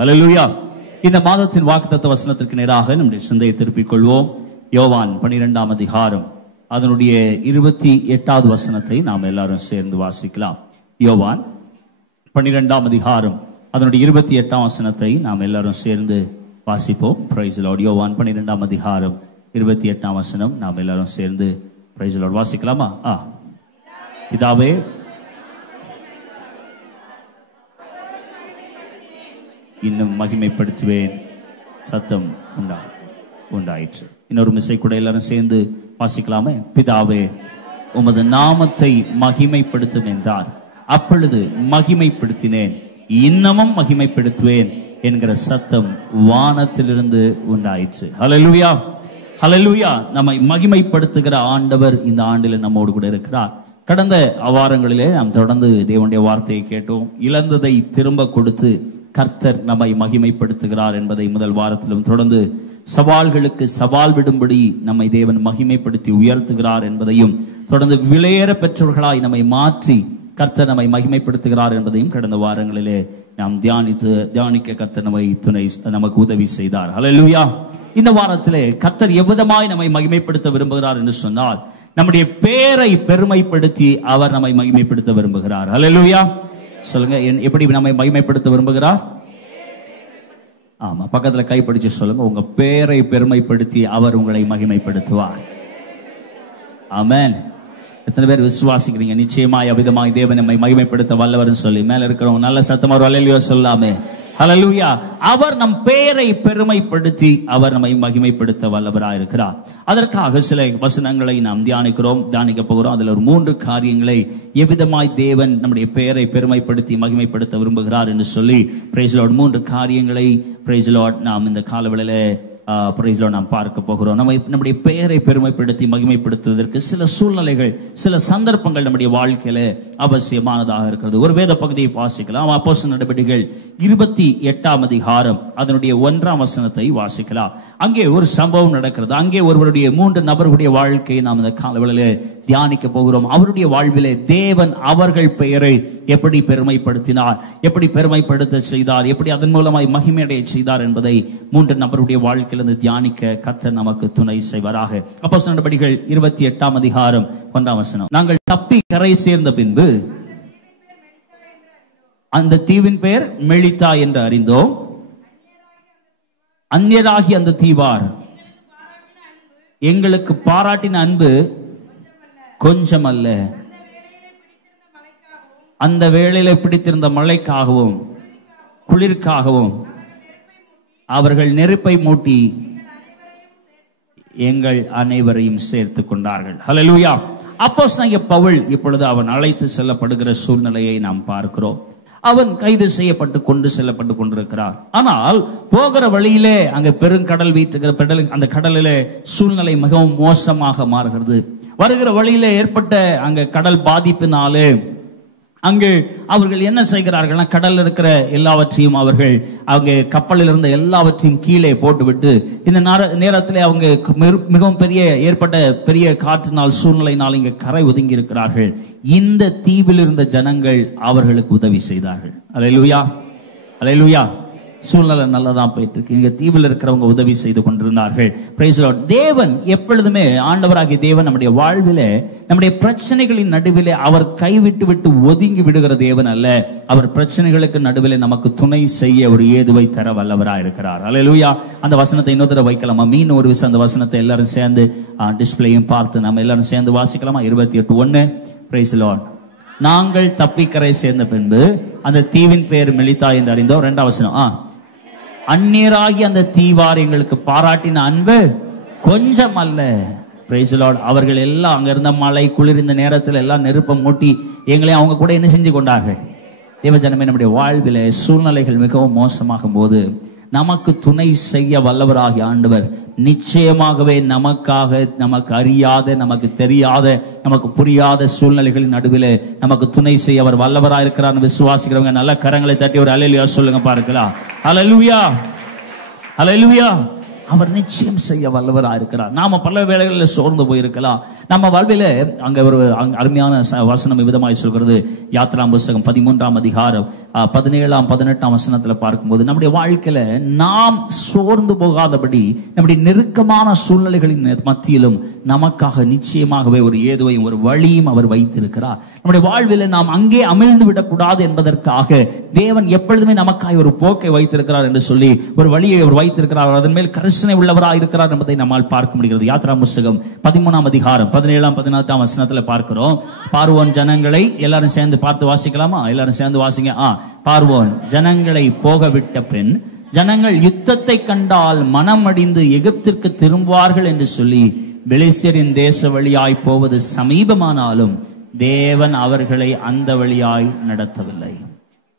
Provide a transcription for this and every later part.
ஹல்லேலூயா. இந்த மாதத்தின் வாக்குத்தத்த வசனத்திற்கு நேராக நம்முடைய சிந்தையை திருப்பிக் கொள்வோம். யோவான் 12ஆம் அதிகாரம் அதனுடைய 28வது வசனத்தை நாம் எல்லாரும் சேர்ந்து வாசிக்கலாம். யோவான் 12ஆம் அதிகாரம் அதனுடைய 28ஆம் வசனத்தை நாம் எல்லாரும் சேர்ந்து வாசிப்போம். Price the Lord. யோவான் 12ஆம் அதிகாரம் 28ஆம் வசனம் நாம் எல்லாரும் சேர்ந்து பிரைஸ் தி லார்ட் வாசிக்கலாமா? பிதாவே, இன்னும் மகிமைப்படுத்துவேன். சத்தம் உண்டாயிற்று. இன்னொரு மிசை கூட எல்லாரும் சேர்ந்து வாசிக்கலாமே? பிதாவே, உமது நாமத்தை மகிமைப்படுத்தும் என்றார். அப்பொழுது மகிமைப்படுத்தினேன், இன்னமும் மகிமைப்படுத்துவேன் என்கிற சத்தம் வானத்திலிருந்து உண்டாயிற்று. ஹல்லேலூயா, ஹல்லேலூயா. நம்மை மகிமைப்படுத்துகிற ஆண்டவர் இந்த ஆண்டில் நம்மோடு கூட இருக்கிறார். கடந்த வாரங்களிலே நாம் தொடர்ந்து தேவனுடைய வார்த்தையை கேட்டோம். இழந்ததை திரும்ப கொடுத்து கர்த்தர் நம்மை மகிமைப்படுத்துகிறார் என்பதை முதல் வாரத்திலும், தொடர்ந்து சவால்களுக்கு சவால் விடும்படி நம்மை தேவன் மகிமைப்படுத்தி உயர்த்துகிறார் என்பதையும், தொடர்ந்து விலையேற பெற்றவர்களாய் நம்மை மாற்றி கர்த்தர் நம்மை மகிமைப்படுத்துகிறார் என்பதையும் கடந்த வாரங்களிலே நாம் தியானிக்க கர்த்தர் நமக்கு உதவி செய்தார். ஹல்லேலூயா. இந்த வாரத்திலே கர்த்தர் எவ்விதமாய் நம்மை மகிமைப்படுத்த விரும்புகிறார் என்று சொன்னால், நம்முடைய பேரை பெருமைப்படுத்தி அவர் நம்மை மகிமைப்படுத்த விரும்புகிறார். ஹல்லேலூயா. சொல்லுங்க, எப்படி நம்மை மகிமைப்படுத்த விரும்புகிறார்? ஆமா, பக்கத்துல கைப்பிடிச்சு சொல்லுங்க, உங்க பேரை பெருமைப்படுத்தி அவர் உங்களை மகிமைப்படுத்துவார். ஆமென். எத்தனை பேர் விசுவாசிக்கிறீங்க? நிச்சயமாய் அவிதமாய் தேவன் நம்மை மகிமைப்படுத்த வல்லவர்னு சொல்லி மேல இருக்கிறவங்க நல்ல சத்தமா ஒரு அல்லேலூயா சொல்லாமே? ஹல்லேலூயா. அவர் நம் பெயரை பெருமைப்படுத்தி அவர் நம்மை மகிமைப்படுத்த வல்லவராய் இருக்கிறார். அதற்காக சில வசனங்களை நாம் தியானிக்க போகிறோம். அதுல ஒரு 3 காரியங்களை எவ்விதமாய் தேவன் நம்முடைய பெயரை பெருமைப்படுத்தி மகிமைப்படுத்த விரும்புகிறார் என்று சொல்லி பிரைஸ் தி லார்ட் 3 காரியங்களை பிரைஸ் தி லார்ட் நாம் இந்த காலவெளியில பிரைஸ் தி லார்ட் நாம் பார்க்க போகிறோம். நம்முடைய பெயரை பெருமைப்படுத்தி மகிமைப்படுத்துவதற்கு சில சூழ்நிலைகள், சில சந்தர்ப்பங்கள் நம்முடைய வாழ்க்கையில அவசியமானதாக இருக்கிறது. ஒரு வேத பகுதியை வாசிக்கலாம். அப்போஸ்தலர் நடபடிகள் 28ஆம் அதிகாரம் அதனுடைய 1ஆம் வசனத்தை வாசிக்கலாம். அங்கே ஒரு சம்பவம் நடக்கிறது. அங்கே ஒருவருடைய 3 நபர்களுடைய வாழ்க்கையை நாம் இந்த காலவெளியில தியானிக்க போகிறோம். அவருடைய வாழ்விலே தேவன் அவர்கள் பெயரை எப்படி பெருமைப்படுத்தினார், எப்படி பெருமைப்படுத்த செய்தார், எப்படி அதன் மூலமாய் மகிமையடைய செய்தார் என்பதை 3 நபருடைய வாழ்க்கையிலிருந்து தியானிக்க கர்த்தர் நமக்கு துணை செய்வாராக. அப்போஸ்தலர் நடபடிகள் 28ஆம் அதிகாரம் 1ஆம் வசனம். நாங்கள் தப்பி கரை சேர்ந்த பின்பு அந்த தீவின் பெயர் மெலிதா என்று அறிந்தோம். அந்நியராகி அந்த தீவார் எங்களுக்கு பாராட்டின அன்பு கொஞ்சம் அல்ல. அந்த வேளையில பிடித்திருந்த மழைக்காகவும் குளிர்காகவும் அவர்கள் நெருப்பை மூட்டி எங்கள் அனைவரையும் சேர்த்து கொண்டார்கள். ஹல்லேலூயா. அப்போஸ்தலனாகிய பவுல் இப்பொழுது அவன் அழைத்து செல்லப்படுகிற சூழ்நிலையை நாம் பார்க்கிறோம். அவன் கைது செய்யப்பட்டு கொண்டு செல்லப்பட்டு கொண்டிருக்கிறார். ஆனால் போகிற வழியிலே அங்க பெருங்கடல் வீசுகிற அந்த கடலிலே சூழ்நிலை மிகவும் மோசமாக மாறுகிறது. வருகிற வழியிலே ஏற்பட்ட அங்க கடல் பாதிப்பினாலே அங்கு அவர்கள் என்ன செய்கிறார்கள், கடல்ல இருக்கிற எல்லாவற்றையும் அவர்கள் அவங்க கப்பலில் இருந்த எல்லாவற்றையும் கீழே போட்டுவிட்டு இந்த நேரத்தில் அவங்க மிகவும் ஏற்பட்ட பெரிய காற்றினால் சூழ்நிலையினால் இங்க கரை ஒதுங்கி இருக்கிறார்கள். இந்த தீவில் இருந்த ஜனங்கள் அவர்களுக்கு உதவி செய்தார்கள். அல்லேலூயா, அல்லேலூயா. சூழ்நிலை நல்லதான் போயிட்டு இருக்கு. இங்க தீவில் இருக்கிறவங்க உதவி செய்து கொண்டிருந்தார்கள். Price the Lord. தேவன் எப்பொழுதுமே, ஆண்டவராகிய தேவன் நம்முடைய வாழ்விலே, நம்முடைய பிரச்சனைகளின் நடுவிலே அவர் கைவிட்டு விட்டு ஒதுங்கி விடுகிற தேவன் அல்ல. அவர் பிரச்சனைகளுக்கு நடுவிலே நமக்கு துணை செய்ய ஒரு ஏதுவை தர வல்லவராய் இருக்கிறார். அல்லேலூயா. அந்த வசனத்தை இன்னொரு தடவை வைக்கலாமா? மீன் ஒரு விஷயம் அந்த வசனத்தை எல்லாரும் சேர்ந்து டிஸ்பிளேயும் பார்த்து நம்ம எல்லாரும் சேர்ந்து வாசிக்கலாமா? 28:1. Price the Lord. நாங்கள் தப்பிக்கரை சேர்ந்த பின்பு அந்த தீவின் பெயர் மெலிதா என்று அறிந்தோம். 2ஆம் வசனம். அந்நியராகி அந்த தீவார் எங்களுக்கு பாராட்டின அன்பு கொஞ்சம் அல்ல. Price the Lord. அவர்கள் எல்லாம் அங்க இருந்த மழை குளிர் இந்த நேரத்தில் எல்லாம் நெருப்பை மூட்டி எங்களை அவங்க கூட என்ன செஞ்சு கொண்டார்கள். தேவஜனமே, நம்முடைய வாழ்வில சூழ்நிலைகள் மிகவும் மோசமாகும் போது நமக்கு துணை செய்ய வல்லவராகிய ஆண்டவர் நிச்சயமாகவே நமக்காக, நமக்கு அறியாத, நமக்கு தெரியாத, நமக்கு புரியாத சூழ்நிலைகளின் நடுவில் நமக்கு துணை செய்ய அவர் வல்லவராக இருக்கிறார். விசுவாசிக்கிறவங்க நல்ல கரங்களை தட்டி ஒரு அல்லேலூயா சொல்லுங்க பார்க்கலாம். அல்லேலூயா, அல்லேலூயா, அவர் நிச்சயம் செய்ய வல்லவராக இருக்கிறார். நாம பல வேளைகளில் சோர்ந்து போயிருக்கலாம். நம்ம வாழ்வில அங்க ஒரு அருமையான வசனம் விதமாய் சொல்கிறது. யாத்ராம் புஸ்தகம் 13ஆம் அதிகாரம் 17ஆம் 18ஆம் வசனத்துல பார்க்கும்போது, நம்முடைய வாழ்க்கையில நாம் சோர்ந்து போகாதபடி நம்முடைய நெருக்கமான சூழ்நிலைகளின் மத்தியிலும் நமக்காக நிச்சயமாகவே ஒரு ஏதுவையும் ஒரு வழியும் அவர் வைத்திருக்கிறார். நம்முடைய வாழ்வில நாம் அங்கே அமிழ்ந்து விடக்கூடாது என்பதற்காக தேவன் எப்பொழுதுமே நமக்காக ஒரு போக்கை வைத்திருக்கிறார் என்று சொல்லி ஒரு வழியை அவர் வைத்திருக்கிறார். அதன் மேல் கரிசனை உள்ளவராக இருக்கிறார் என்பதை நம்மால் பார்க்க முடிகிறது. யாத்ராம் புஸ்தகம் 13ஆம் அதிகாரம் 17ஆம் 18ஆம் வசனத்துல பார்க்கிறோம். பார்வோன் ஜனங்களை, எல்லாரும் சேர்ந்து பார்த்து வாசிக்கலாமா? எல்லாரும் சேர்ந்து வாசிங்க. பார்வோன் ஜனங்களை போக விட்ட பின் ஜனங்கள் யுத்தத்தை கண்டால் மனம் அடிந்து எகிப்திற்கு திரும்புவார்கள் என்று சொல்லி பெலிஸ்தரின் தேச வழியாய் போவது சமீபமானாலும் தேவன் அவர்களை அந்த வழியாய் நடத்தவில்லை.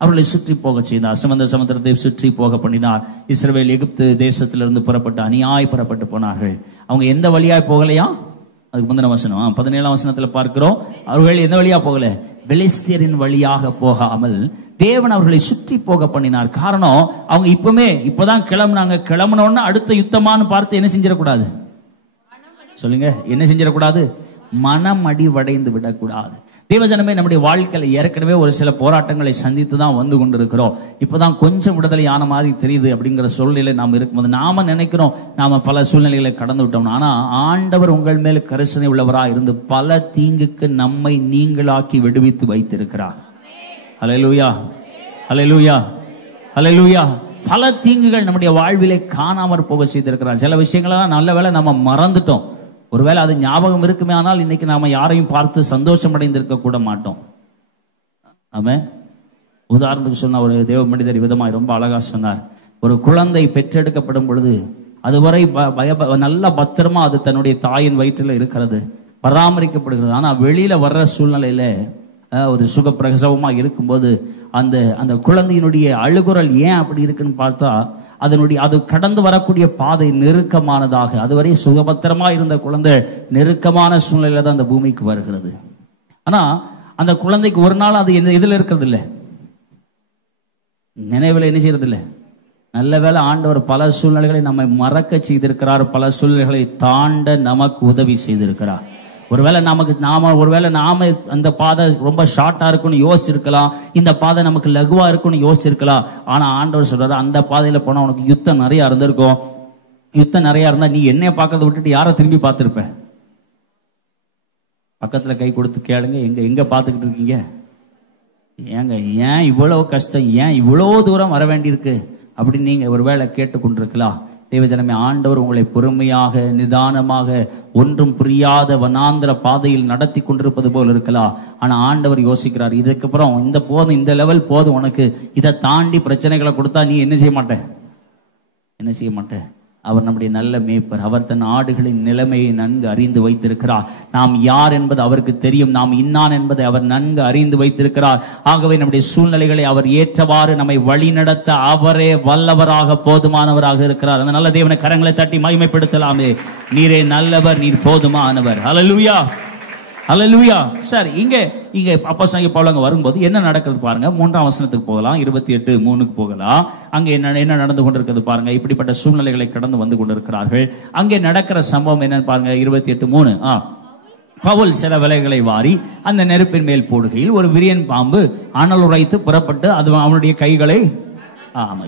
அவர்களை சுற்றி போக செய்தார். சிவந்த சமுத்திரத்தை சுற்றி போக பண்ணினார். இஸ்ரவேல் எகிப்து தேசத்திலிருந்து புறப்பட்டு அநியாய் புறப்பட்டு போனார்கள். அவங்க எந்த வழியாய் போகலையா? அதுக்கு முந்தின வசனம் 17ஆம் வசனத்துல பார்க்கிறோம். அவர்கள் எந்த வழியா போகல? பெலிஸ்தியரின் வழியாக போகாமல் தேவன் அவர்களை சுற்றி போக பண்ணினார். காரணம், அவங்க இப்பதான் கிளம்புனாங்க. கிளம்புனோன்னு அடுத்த யுத்தமானு பார்த்து என்ன செஞ்சிடக்கூடாது? சொல்லுங்க, என்ன செஞ்சிடக்கூடாது? மனம் அடிவடைந்து விடக்கூடாது. தேவஜனமே, நம்முடைய வாழ்க்கையில ஏற்கனவே ஒரு சில போராட்டங்களை சந்தித்து தான் வந்து கொண்டிருக்கிறோம். இப்பதான் கொஞ்சம் விடுதலை ஆன மாதிரி தெரியுது அப்படிங்கிற சூழ்நிலை நாம் இருக்கும்போது நாம நினைக்கிறோம் நாம பல சூழ்நிலைகளை கடந்து விட்டோம். ஆனா ஆண்டவர் உங்கள் மேல் கரிசனை உள்ளவராக இருந்து பல தீங்குக்கு நம்மை நீங்களாக்கி விடுவித்து வைத்திருக்கிறார். ஹல்லேலூயா, ஹல்லேலூயா, ஹல்லேலூயா. பல தீங்குகள் நம்முடைய வாழ்விலே காணாமற் போக செய்திருக்கிறார். சில விஷயங்களெல்லாம் நல்ல வேளை நம்ம மறந்துட்டோம். ஒருவேளை அது ஞாபகம் இருக்குமே, ஆனால் இன்னைக்கு நாம யாரையும் பார்த்து சந்தோஷம் அடைந்திருக்க கூட மாட்டோம். ஆமென். உதாரணத்துக்கு சொன்ன ஒரு தேவ மனிதர் விதமாய் ரொம்ப அழகா சொன்னார். ஒரு குழந்தை பெற்றெடுக்கப்படும் பொழுது அதுவரை நல்ல பத்திரமா அது தன்னுடைய தாயின் வயிற்றில் இருக்கிறது, பராமரிக்கப்படுகிறது. ஆனா வெளியில வர்ற சூழ்நிலையில ஒரு சுகப்பிரசவமா இருக்கும்போது அந்த குழந்தையினுடைய அழுகுரல் ஏன் அப்படி இருக்குன்னு பார்த்தா, அது கடந்து வரக்கூடிய பாதை நெருக்கமானதாக, அதுவரை சுகபத்திரமா இருந்த குழந்தை நெருக்கமான சூழ்நிலையில தான் அந்த பூமிக்கு வருகிறது. ஆனா அந்த குழந்தைக்கு ஒரு நாள் அது இதுல இருக்கிறது இல்லை, நினைவுல என்ன செய்யறது இல்லை. நல்ல வேளை ஆண்டவர் பல சூழ்நிலைகளை நம்மை மறக்க செய்திருக்கிறார், பல சூழ்நிலைகளை தாண்ட நமக்கு உதவி செய்திருக்கிறார். ஒருவேளை நாம அந்த பாதை ரொம்ப ஷார்ட்டா இருக்குன்னு யோசிச்சிருக்கலாம், இந்த பாதை நமக்கு லகுவா இருக்குன்னு யோசிச்சிருக்கலாம். ஆனா ஆண்டவர் சொல்றாரு, அந்த பாதையில போனா உனக்கு யுத்தம் நிறைய இருந்திருக்கும். யுத்தம் நிறைய இருந்தா நீ என்னைய பார்க்கறத விட்டுட்டு யாரை திரும்பி பார்த்திருப்ப? பக்கத்துல கை கொடுத்து கேளுங்க, எங்க பார்த்துக்கிட்டு இருக்கீங்க? ஏங்க ஏன் இவ்வளவு கஷ்டம், ஏன் இவ்வளவு தூரம் வர வேண்டியிருக்கு அப்படின்னு நீங்க ஒருவேளை கேட்டுக்கொண்டிருக்கலாம். தேவஜனமே, ஆண்டவர் உங்களை பொறுமையாக நிதானமாக ஒன்றும் புரியாத வனாந்திர பாதையில் நடத்தி கொண்டிருப்பது போல் இருக்கலாம். ஆனா ஆண்டவர் யோசிக்கிறார், இதுக்கப்புறம் இந்த லெவல் போதும் உனக்கு, இதை தாண்டி பிரச்சனைகளை கொடுத்தா நீ என்ன செய்ய மாட்ட. அவர் நம்முடைய நல்ல மேய்ப்பர். அவர் தன் ஆடுகளின் நிலைமையை நன்கு அறிந்து வைத்திருக்கிறார். நாம் யார் என்பது அவருக்கு தெரியும், நாம் இன்னான் என்பதை அவர் நன்கு அறிந்து வைத்திருக்கிறார். ஆகவே நம்முடைய சூழ்நிலைகளை அவர் ஏற்றவாறு நம்மை வழி நடத்த அவரே வல்லவராக போதுமானவராக இருக்கிறார். அந்த நல்ல தேவனை கரங்களை தட்டி மகிமைப்படுத்தலாமே. நீரே நல்லவர், நீர் போதுமானவர். ஹல்லேலூயா, ஹல்லேலூயா. சார், இங்க அப்போஸ்தலனாகிய பவுல் அங்க வரும்போது என்ன நடக்கிறது பாருங்க. 3ஆம் வசனத்துக்கு போகலாம், 28:3 போகலாம். அங்க என்ன நடந்து கொண்டிருக்கிறது பாருங்க. இப்படிப்பட்ட சூழ்நிலைகளை கடந்து வந்து கொண்டிருக்கிறார்கள். அங்கே நடக்கிற சம்பவம் என்னன்னு பாருங்க. 28:3. பவுல் சில விலைகளை வாரி அந்த நெருப்பின் மேல் போடுகையில் ஒரு விரியன் பாம்பு அனல் உரைத்து புறப்பட்டு அது அவனுடைய கைகளை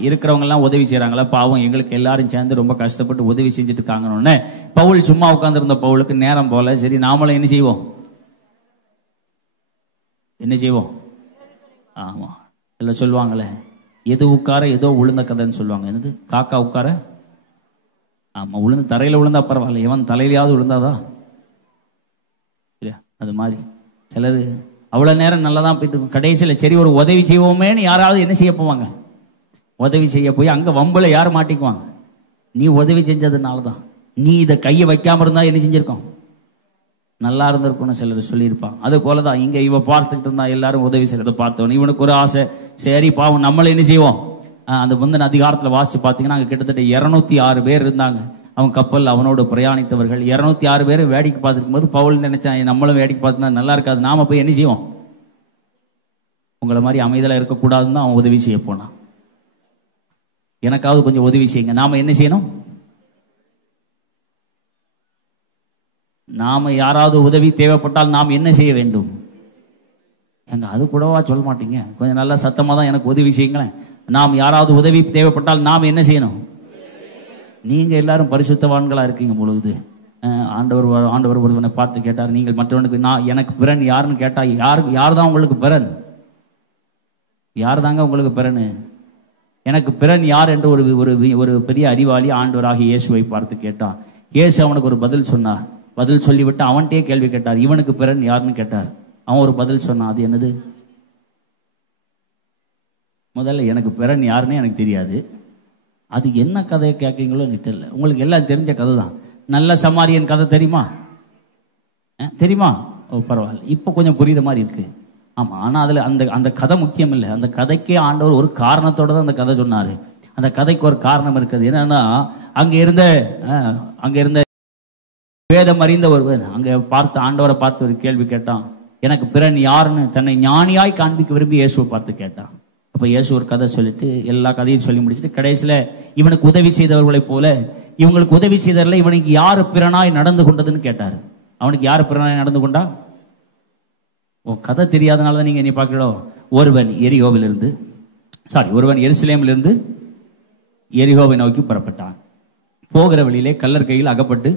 இருக்கிறவங்க எல்லாம் உதவி செய்யறாங்களா, பாவம் எங்களுக்கு எல்லாரும் சேர்ந்து ரொம்ப கஷ்டப்பட்டு உதவி செஞ்சுட்டு இருக்காங்கன்னு பவுல் சும்மா உட்கார்ந்து இருந்த பவுலுக்கு நேரம் போல, சரி நாமளும் என்ன செய்வோம். ஆமா, எல்லாம் சொல்லுவாங்களே, எது உட்கார ஏதோ உளுந்த கதைன்னு சொல்லுவாங்க. என்னது காக்கா உட்கார? ஆமா, உளுந்து தரையில விழுந்தா பரவாயில்ல, எவன் தலையிலாவது விழுந்தாதா? அது மாதிரி சிலர் அவ்வளவு நேரம் நல்லதான் போயிட்டு கடைசியில சரி ஒரு உதவி செய்வோமேன்னு யாராவது என்ன செய்ய போவாங்க, உதவி செய்ய போய் அங்க வம்புல யார் மாட்டிக்குவாங்க? நீ உதவி செஞ்சதுனாலதான். நீ இதை கையை வைக்காம இருந்தா என்ன செஞ்சிருக்கோம், நல்லா இருந்திருக்கும்னு சிலர் சொல்லியிருப்பாங்க. அது போலதான் இங்க இவ பார்த்துக்கிட்டு இருந்தா எல்லாரும் உதவி செய்யறதை பார்த்தவன் இவனுக்கு ஒரு ஆசை, சரி பாவம் நம்மள என்ன செய்வோம். அந்த முந்தின அதிகாரத்துல வாசிச்சு பாத்தீங்கன்னா அங்க கிட்டத்தட்ட 206 பேர் இருந்தாங்க. அவன் கப்பல் அவனோடு பிரயாணித்தவர்கள் 206 பேர் வேடிக்கை பார்த்துருக்கும் போது பவுல் நினைச்சான், நம்மளும் வேடிக்கை பார்த்துனா நல்லா இருக்காது, நாம போய் என்ன செய்வோம், உங்களை மாதிரி அமைதலா இருக்கக்கூடாதுன்னு தான் அவன் உதவி செய்ய போனான். எனக்காவது கொஞ்சம் உதவி செய்யுங்க, நாம என்ன செய்யணும், நாம யாராவது உதவி தேவைப்பட்டால் நாம் என்ன செய்ய வேண்டும்? எங்க அது கூடவா சொல்ல மாட்டீங்க? கொஞ்சம் நல்லா சத்தமாக தான் எனக்கு உதவி செய்யுங்களேன். நாம் யாராவது உதவி தேவைப்பட்டால் நாம் என்ன செய்யணும்? நீங்க எல்லாரும் பரிசுத்தவான்களா இருக்கீங்க பொழுது. ஆண்டவர் ஒருவனை பார்த்து கேட்டார், நீங்கள் மற்றவனுக்கு நான் எனக்கு பிறன் யாருன்னு கேட்டா யார் தான் உங்களுக்கு பிறன்? யார் தாங்க உங்களுக்கு பிறனு? எனக்கு பிறன் யார் என்று ஒரு பெரிய அறிவாளி ஆண்டவராகிய இயேசுவை பார்த்து கேட்டான். இயேசு அவனுக்கு ஒரு பதில் சொன்னார். பதில் சொல்லிவிட்டு அவன்கிட்டயே கேள்வி கேட்டார், இவனுக்கு பிறன் யாருன்னு கேட்டார். அவன் ஒரு பதில் சொன்னான். அது என்னது? முதல்ல எனக்கு பிறன் யாருன்னு எனக்கு தெரியாது. அது என்ன கதையை கேட்குறீங்களோ எனக்கு தெரியல. உங்களுக்கு எல்லாம் தெரிஞ்ச கதை தான். நல்ல சமாரியன் கதை தெரியுமா? தெரியுமா? ஓ பரவாயில்ல, இப்போ கொஞ்சம் புரியுற மாதிரி இருக்கு. ஆமா, ஆனா அதுல அந்த கதை முக்கியம் இல்லை. அந்த கதைக்கே ஆண்டவர் ஒரு காரணத்தோட தான் அந்த கதை சொன்னாரு. அந்த கதைக்கு ஒரு காரணம் இருக்குது. என்னன்னா, அங்க இருந்த வேதம் அறிந்த ஒருவன் அங்க ஆண்டவரை பார்த்து ஒரு கேள்வி கேட்டான். எனக்கு பிறன் யாருன்னு தன்னை ஞானியாய் காண்பிக்க விரும்பி இயேசுவை பார்த்து கேட்டான். அப்ப இயேசு ஒரு கதை சொல்லிட்டு எல்லா கதையும் சொல்லி முடிச்சுட்டு கடைசியில இவனுக்கு உதவி செய்தவர்களை போல இவங்களுக்கு உதவி செய்தவர்களை இவனுக்கு யாரு பிறனாய் நடந்து கொண்டதுன்னு கேட்டாரு. அவனுக்கு யாரு பிறனாய் நடந்து கொண்டா? கதை தெரியாதனாலதான் நீங்க என்ன பார்க்கிறோம். ஒருவன் எருசலேமிலிருந்து எரிகோவை நோக்கி புறப்பட்டான். போகிற வழியிலே கல்லர் கையில் அகப்பட்டு,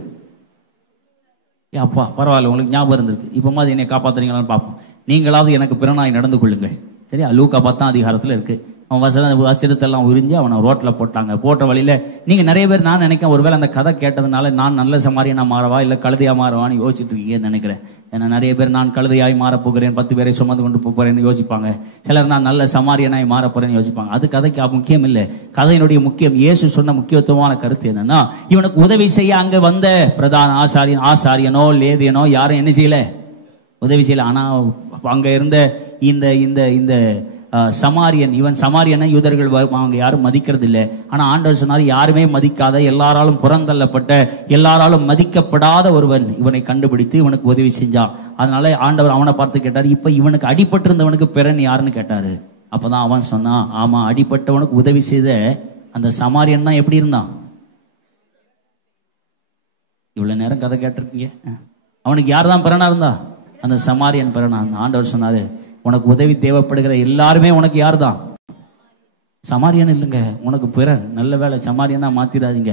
அப்பா பரவாயில்ல, உங்களுக்கு ஞாபகம் இருந்திருக்கு, இப்ப மாதிரி என்னை காப்பாத்துறீங்களான்னு பார்ப்போம். நீங்களாவது எனக்கு பிறனாய் நடந்து கொள்ளுங்கள். சரியா? லூக்கா 10ஆம் அதிகாரத்தில் இருக்கு. அவன் வஸ்திரத்தெல்லாம் உறிஞ்சு அவனை ரோட்ல போட்டாங்க. போட்ட வழியில நீங்க நிறைய பேர், நான் நினைக்கிறேன், ஒருவேளை அந்த கதை கேட்டதுனால நான் நல்ல சமாரியனா மாறவா இல்ல கழுதையா மாறவான்னு யோசிச்சுட்டு இருக்கீங்கன்னு நினைக்கிறேன். ஏன்னா நிறைய பேர் நான் கழுதையாய் மாறப் போகிறேன், 10 பேரை சுமந்து கொண்டு போறேன்னு யோசிப்பாங்க. சிலர் நான் நல்ல சமாரியனாய் மாறப் போறேன்னு யோசிப்பாங்க. அது கதைக்கு முக்கியம் இல்லை. கதையினுடைய முக்கியம், இயேசு சொன்ன முக்கியத்துவமான கருத்து என்னன்னா, இவனுக்கு உதவி செய்ய அங்க வந்த பிரதான ஆசாரியனோ லேவியனோ யாரும் என்ன செய்யல, உதவி செய்யல. ஆனா அங்க இருந்த இந்த சமாரியன், இவன் சமாரியனை யூதர்கள் அவங்க யாரும் மதிக்கிறது இல்லை. ஆனா ஆண்டவர் சொன்னார், யாருமே மதிக்காத, எல்லாராலும் புறந்தள்ளப்பட்ட, எல்லாராலும் மதிக்கப்படாத ஒருவன் இவனை கண்டுபிடித்து இவனுக்கு உதவி செஞ்சான். அதனால ஆண்டவர் அவனை பார்த்து கேட்டார், இப்ப இவனுக்கு அடிபட்டு இருந்தவனுக்கு பிறன் யாருன்னு கேட்டாரு. அப்பதான் அவன் சொன்னான், ஆமா, அடிபட்டவனுக்கு உதவி செய்த அந்த சமாரியன் தான் எப்படி இருந்தான். இவ்வளவு நேரம் கதை கேட்டிருக்கீங்க. அவனுக்கு யார் தான் பிறனா இருந்தா? அந்த சமாரியன் பிறனா. ஆண்டவர் சொன்னாரு, உனக்கு உதவி தேவைப்படுகிற எல்லாருமே உனக்கு யார் தான்? சமாரியன் இல்லைங்க, உனக்கு பிறன். நல்ல வேலை, சமாரியனா மாத்திராதீங்க.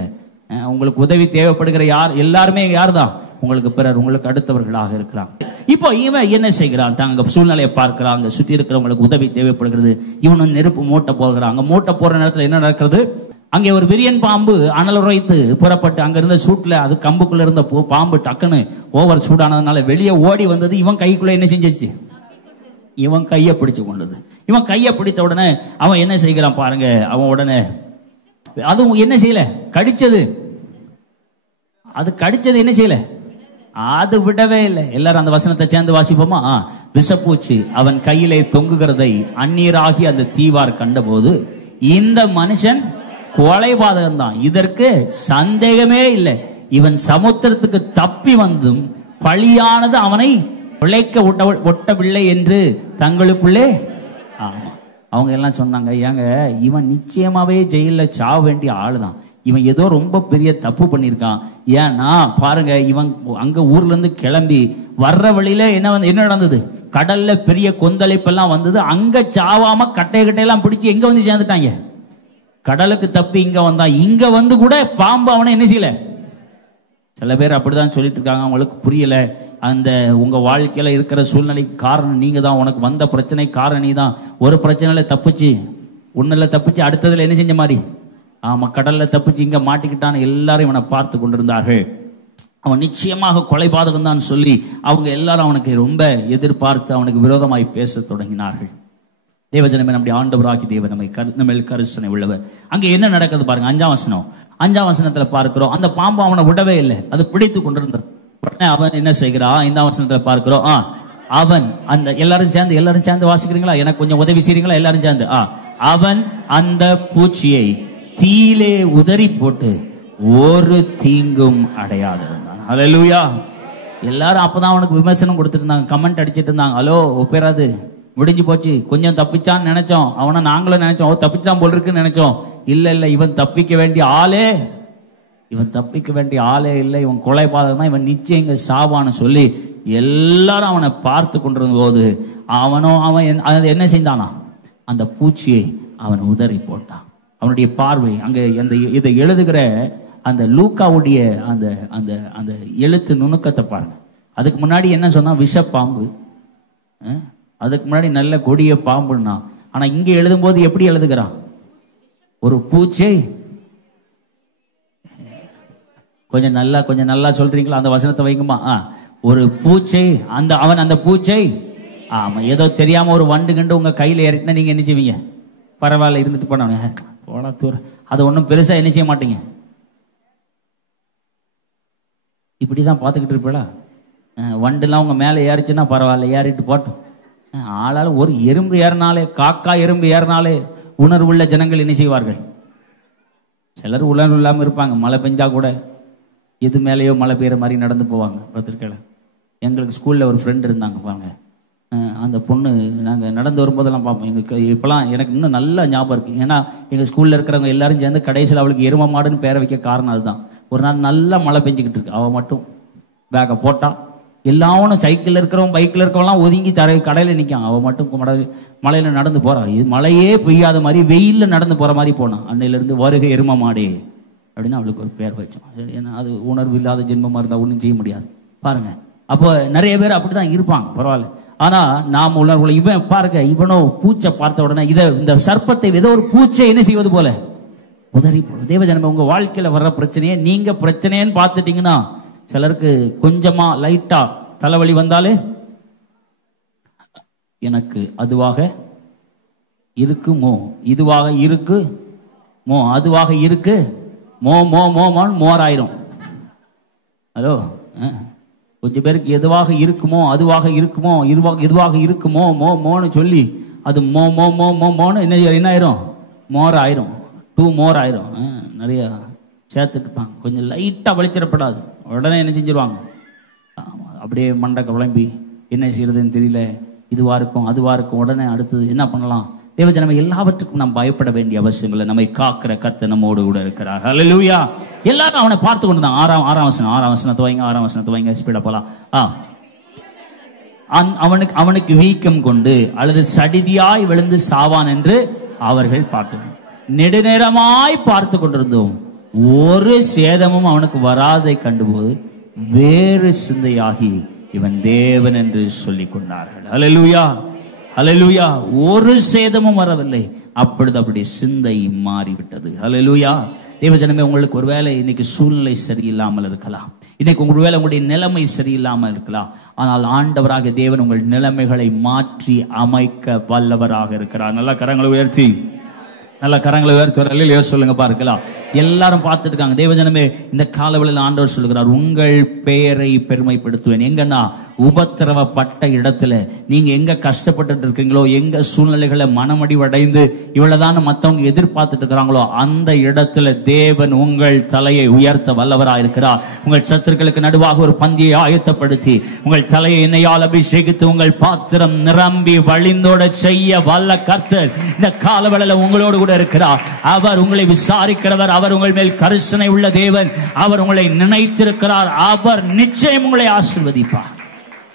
உங்களுக்கு உதவி தேவைப்படுகிற எல்லாருமே யார் தான்? உங்களுக்கு பிறர், உங்களுக்கு அடுத்தவர்களாக இருக்கிறாங்க. இப்போ இவன் என்ன செய்கிறான்? தாங்க சூழ்நிலையை பார்க்கிறாங்க, சுற்றி இருக்கிறவங்களுக்கு உதவி தேவைப்படுகிறது. இவனும் நெருப்பு மூட்ட போகிறாங்க. மூட்ட போற நேரத்தில் என்ன நடக்கிறது? அங்கே ஒரு விரியன் பாம்பு அனல் உரைத்து புறப்பட்டு அங்க இருந்த சூட்ல, அது கம்புக்குள்ள இருந்த பாம்பு டக்குன்னு ஓவர் சூடானதுனால வெளியே ஓடி வந்தது. இவன் கைக்குள்ள என்ன செஞ்சிச்சு? இவன் கையை பிடிச்சு கொண்டது. இவன் கையை பிடித்த உடனே அவன் என்ன செய்கிறான் பாருங்க. அவன் உடனே அதுவும் என்ன செய்யல, கடிச்சது. அது கடிச்சது என்ன செய்யல, அது விடவே இல்லை. எல்லாரும் அந்த வசனத்தை சேர்ந்து வாசிப்போமா? விஷப்பூச்சி அவன் கையிலே தொங்குகிறதை அந்நீராகி அந்த தீவார் கண்டபோது, இந்த மனுஷன் கொலைபாதகம் தான், இதற்கு சந்தேகமே இல்லை. இவன் சமுத்திரத்துக்கு தப்பி வந்தும் பழியானது அவனை பிழைக்க ஒட்டவில்லை என்று தங்களுக்குள்ளே. ஆமா, அவங்க எல்லாம் சொன்னாங்க, ஏங்க இவன் நிச்சயமாவே ஜெயில சாவ வேண்டிய ஆளுதான், இவன் ஏதோ ரொம்ப பெரிய தப்பு பண்ணியிருக்கான். ஏன்னா பாருங்க, இவன் அங்க ஊர்ல இருந்து கிளம்பி வர்ற வழியில என்ன நடந்தது? கடல்ல பெரிய கொந்தளிப்பெல்லாம் வந்தது. அங்க சாவாம கட்டையெல்லாம் பிடிச்சு எங்க வந்து சேர்ந்துட்டாங்க? கடலுக்கு தப்பி இங்க வந்தா. இங்க வந்து கூட பாம்பு அவனை என்ன செய்யல. சில பேர் அப்படிதான் சொல்லிட்டு இருக்காங்க, அவங்களுக்கு புரியல. அந்த உங்க வாழ்க்கையில இருக்கிற சூழ்நிலைக்கு காரணம் நீங்க தான், உனக்கு வந்த பிரச்சனை காரணம் நீ தான். ஒரு பிரச்சனையில தப்பிச்சு, ஒண்ணுல தப்பிச்சு அடுத்ததுல என்ன செஞ்ச மாதிரி, ஆமா கடல்ல தப்பிச்சு இங்க மாட்டிக்கிட்டான்னு எல்லாரும் இவனை பார்த்து கொண்டிருந்தார்கள். அவன் நிச்சயமாக கொலைபாதகம் தான் சொல்லி அவங்க எல்லாரும் அவனுக்கு ரொம்ப எதிர்பார்த்து அவனுக்கு விரோதமாய் பேச தொடங்கினார்கள். தேவஜனமே, நம்முடைய ஆண்டவராகி தேவன் நம்ம கரிசனை உள்ளவர். அங்க என்ன நடக்குது பாருங்க. 5ஆம் வசனத்துல பார்க்கிறோம், அந்த பாம்பு அவனை விடவே இல்லை, அது பிடித்து கொண்டிருந்தது. உடனே அவன் என்ன செய்கிறான்? 5ஆம் வசனத்துல பார்க்கிறோம், அவன் அந்த எல்லாரும் சேர்ந்து வாசிக்கிறீங்களா? எனக்கு கொஞ்சம் உதவி செய்றீங்களா? எல்லாரும் சேர்ந்து அவன் அந்த பூச்சியை தீயிலே உதறி போட்டு ஒரு தீங்கும் அடையாதிருந்தான். ஹல்லேலூயா. எல்லாரும் அப்பதான் அவனுக்கு விமர்சனம் கொடுத்துட்டு இருந்தாங்க, கமெண்ட் அடிச்சிட்டு இருந்தாங்க. ஹலோ ஒப்பேராது, முடிஞ்சு போச்சு, கொஞ்சம் தப்பிச்சான்னு நினைச்சோம், அவனை நாங்களும் நினைச்சோம், தப்பிச்சான் போல் இருக்குன்னு நினைச்சோம். இல்ல இவன் தப்பிக்க வேண்டிய ஆளே இவன் தப்பிக்க வேண்டிய ஆளே இல்லை, இவன் கொலைபாதகம் தான், இவன் நிச்சயம் இங்க சாவான்னு சொல்லி எல்லாரும் அவனை பார்த்து கொண்டிருந்த போது அவன் என்ன செய்தானா, அந்த பூச்சியை அவன் உதறி போட்டான். அவனுடைய பார்வை அங்க அந்த இதை எழுதுகிற அந்த லூக்காவுடைய அந்த அந்த அந்த எழுத்து நுணுக்கத்தை பாருங்க. அதுக்கு முன்னாடி என்ன சொன்னா, விஷப்பாம்பு, அதுக்கு முன்னாடி நல்ல கொடிய பாம்புன்னா. ஆனா இங்க எழுதும் போது எப்படி எழுதுகிறான், ஒரு பூச்சை. கொஞ்சம் நல்லா சொல்றீங்களா, அந்த வசனத்தை வைக்குமா? ஒரு பூச்சை, அந்த பூச்சை. ஆமா, ஏதோ தெரியாம ஒரு வண்டு கண்டு உங்க கையில ஏறிட்டுனா நீங்க என்ன செய்வீங்க? பரவாயில்ல, இருந்துட்டு போனவங்க போடா தூர, அதை ஒன்றும் பெருசா என்ன செய்ய மாட்டீங்க. இப்படிதான் பார்த்துக்கிட்டு இருப்பா. வண்டுலாம் உங்க மேலே ஏறிச்சுன்னா பரவாயில்ல, ஏறிட்டு போட்டோம். ஆளால ஒரு எறும்பு ஏறினாலே, காக்கா எறும்பு ஏறினாலே உணர்வுள்ள ஜனங்கள் என்ன செய்வார்கள்? சிலர் உணர்வு இல்லாமல் இருப்பாங்க. மழை பெஞ்சா கூட எது மேலேயோ மழை பெய்கிற மாதிரி நடந்து போவாங்க. பத்திரிக்கையில் எங்களுக்கு ஸ்கூலில் ஒரு ஃப்ரெண்டு இருந்தாங்க பாருங்க. அந்த பொண்ணு நாங்கள் நடந்து வரும்போதெல்லாம் பார்ப்போம். எங்களுக்கு இப்போலாம் எனக்கு இன்னும் நல்லா ஞாபகம் இருக்குது. ஏன்னா எங்கள் ஸ்கூலில் இருக்கிறவங்க எல்லாரும் சேர்ந்து கடைசியில் அவளுக்கு எரும மாடுன்னு பேரை வைக்க காரணம் அதுதான். ஒரு நாள் நல்லா மழை பெஞ்சிக்கிட்டு இருக்கு, அவள் மட்டும் பேக்கை போட்டா, எல்லாரும் சைக்கிளில் இருக்கிறவன் பைக்கில் இருக்கிறவங்களாம் ஒதுங்கி கடையில் நிற்கான். அவள் மட்டும் மழையில் நடந்து போகிறான். இது மழையே பெய்யாத மாதிரி வெயிலில் நடந்து போகிற மாதிரி போனான். அன்னையிலேருந்து வருகை எரும மாடே அப்படின்னு அவளுக்கு ஒரு பேர் வச்சோம். சரி, ஏன்னா அது உணர்வு இல்லாத ஜென்மமாக இருந்தால் ஒன்றும் செய்ய முடியாது பாருங்க. அப்போ நிறைய பேர் அப்படி தான் இருப்பாங்க, பரவாயில்ல. ஆனா நாம் உணர்வுல இவன் பாருங்க, இவனோ பூச்சை பார்த்த உடனே இந்த சர்ப்பத்தை ஏதோ ஒரு பூச்சை என்ன செய்வது போல உதறி போடும். தேவஜனமே, உங்க வாழ்க்கையில வர்ற பிரச்சனையே நீங்க பிரச்சனைன்னு பார்த்துட்டீங்கன்னா, சிலருக்கு கொஞ்சமா லைட்டா தலைவலி வந்தாலே எனக்கு அதுவாக இருக்குமோ, இதுவாக இருக்கு மோ, அதுவாக இருக்கு மோ மோ மோமான்னு மோராயிரும். ஹலோ, கொஞ்சம் பேருக்கு எதுவாக இருக்குமோ, அதுவாக இருக்குமோ, இதுவாக இருக்குமோ மோ மோன்னு சொல்லி அது மோ மோ மோ மோ மோன்னு என்ன ஆயிரும்? மோர் ஆயிரும், 2 மோர் ஆயிரும். நிறைய சேர்த்துட்டு இருப்பாங்க. கொஞ்சம் லைட்டாக வலிச்சிடப்படாது, உடனே என்ன செஞ்சிருவாங்க, அப்படியே மண்டை குழம்பி என்ன செய்யறதுன்னு தெரியல, இதுவா இருக்கும் அதுவா இருக்கும். உடனே அடுத்தது என்ன பண்ணலாம்? தேவஜனமே, எல்லாவற்றுக்கும் நாம் பயப்பட வேண்டிய அவசியம் இல்லை. நம்மை காக்கிற கர்த்தர் நம்மோடு கூட இருக்கிறார். ஹல்லேலூயா. எல்லாரும் அவனை பார்த்து கொண்டு தான். ஆறாம் வசனத்தை வைங்க ஸ்பீடா போலாம். அவனுக்கு வீக்கம் கொண்டு அல்லது சடிதியாய் விழுந்து சாவான் என்று அவர்கள் பார்த்தோம். நெடுநேரமாய் பார்த்து கொண்டிருந்தோம், ஒரு சேதமும் அவனுக்கு வராதை கண்டுபோது வேறு சிந்தையாகி இவன் தேவன் என்று சொல்லிக் கொண்டார்கள். ஹல்லேலூயா, ஹல்லேலூயா. ஒரு சேதமும் வரவில்லை. அப்படி சிந்தை மாறிவிட்டது. ஹல்லேலூயா. தேவஜனமே, உங்களுக்கு ஒருவேளை இன்னைக்கு சூழ்நிலை சரியில்லாமல் இருக்கலாம், இன்னைக்கு ஒருவேளை உங்களுடைய நிலைமை சரியில்லாமல் இருக்கலாம். ஆனால் ஆண்டவராக தேவன் உங்கள் நிலைமைகளை மாற்றி அமைக்க வல்லவராக இருக்கிறார். நல்ல கரங்களை உயர்த்தி சொல்லுங்க பார்க்கலாம். எல்லாரும் பார்த்துட்டு இருக்காங்க. தேவஜனமே, இந்த காலவெளியில் ஆண்டவர் சொல்லுகிறார், உங்கள் பெயரை பெருமைப்படுத்துவேன். எங்கன்னா உபத்திரவப்பட்ட இடத்துல நீங்க எங்க கஷ்டப்பட்டு இருக்கீங்களோ, எங்க சூழ்நிலைகளை மனமடிவடைந்து இவ்வளவுதான் மற்றவங்க எதிர்பார்த்துட்டு இருக்கிறாங்களோ, அந்த இடத்துல தேவன் உங்கள் தலையை உயர்த்த வல்லவராக இருக்கிறார். உங்கள் சத்துருக்களுக்கு நடுவாக ஒரு பந்தியை ஆயத்தப்படுத்தி உங்கள் தலையை எண்ணெயால் அபிஷேகித்து உங்கள் பாத்திரம் நிரம்பி வழிந்தோட செய்ய வல்ல கர்த்தர் இந்த காலவெளியில் உங்களோடு கூட இருக்கிறார். அவர் உங்களை விசாரிக்கிறவர், அவர் உங்கள் மேல் கரிசனை உள்ள தேவன், அவர் உங்களை நினைத்திருக்கிறார், அவர் நிச்சயம் உங்களை ஆசீர்வதிப்பார்.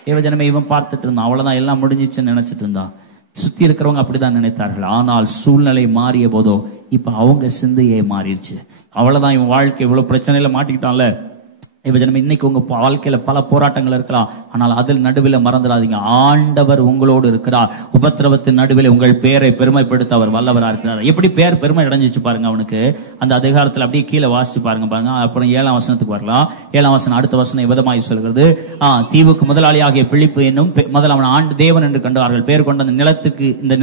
தேவஜனமே, இவன் பார்த்துட்டு இருந்தான், அவ்வளவுதான் எல்லாம் முடிஞ்சிச்சுன்னு நினைச்சிட்டு இருந்தான். சுத்தி இருக்கிறவங்க அப்படிதான் நினைத்தார்கள். ஆனால் சூழ்நிலை மாறிய போதோ இப்ப அவங்க சிந்தையே மாறிடுச்சு. அவ்வளவுதான், இவன் வாழ்க்கை இவ்வளவு பிரச்சனையில மாட்டிக்கிட்டான்ல. தேவஜனமே, இன்னைக்கு உங்க வாழ்க்கையில பல போராட்டங்கள் இருக்கலாம், ஆனால் அதில் நடுவில் மறந்துடாதீங்க, ஆண்டவர் உங்களோடு இருக்கிறார். உபத்திரவத்தின் நடுவில் உங்கள் பேரை பெருமைப்படுத்த அவர் வல்லவராக இருக்கிறார். எப்படி பேர் பெருமை அடைஞ்சிச்சு பாருங்க அவனுக்கு. அந்த அதிகாரத்தில் அப்படியே கீழே வாசிச்சு பாருங்க. அப்புறம் 7ஆம் வசனத்துக்கு வரலாம். 7ஆம் வசனம் அடுத்த வசனம் விதமாய் சொல்கிறது, தீவுக்கு முதலாளியாகிய பிலிப்பு என்னும் முதல் அவன் ஆண்டு தேவன் என்று கண்டார்கள். பேர் கொண்ட இந்த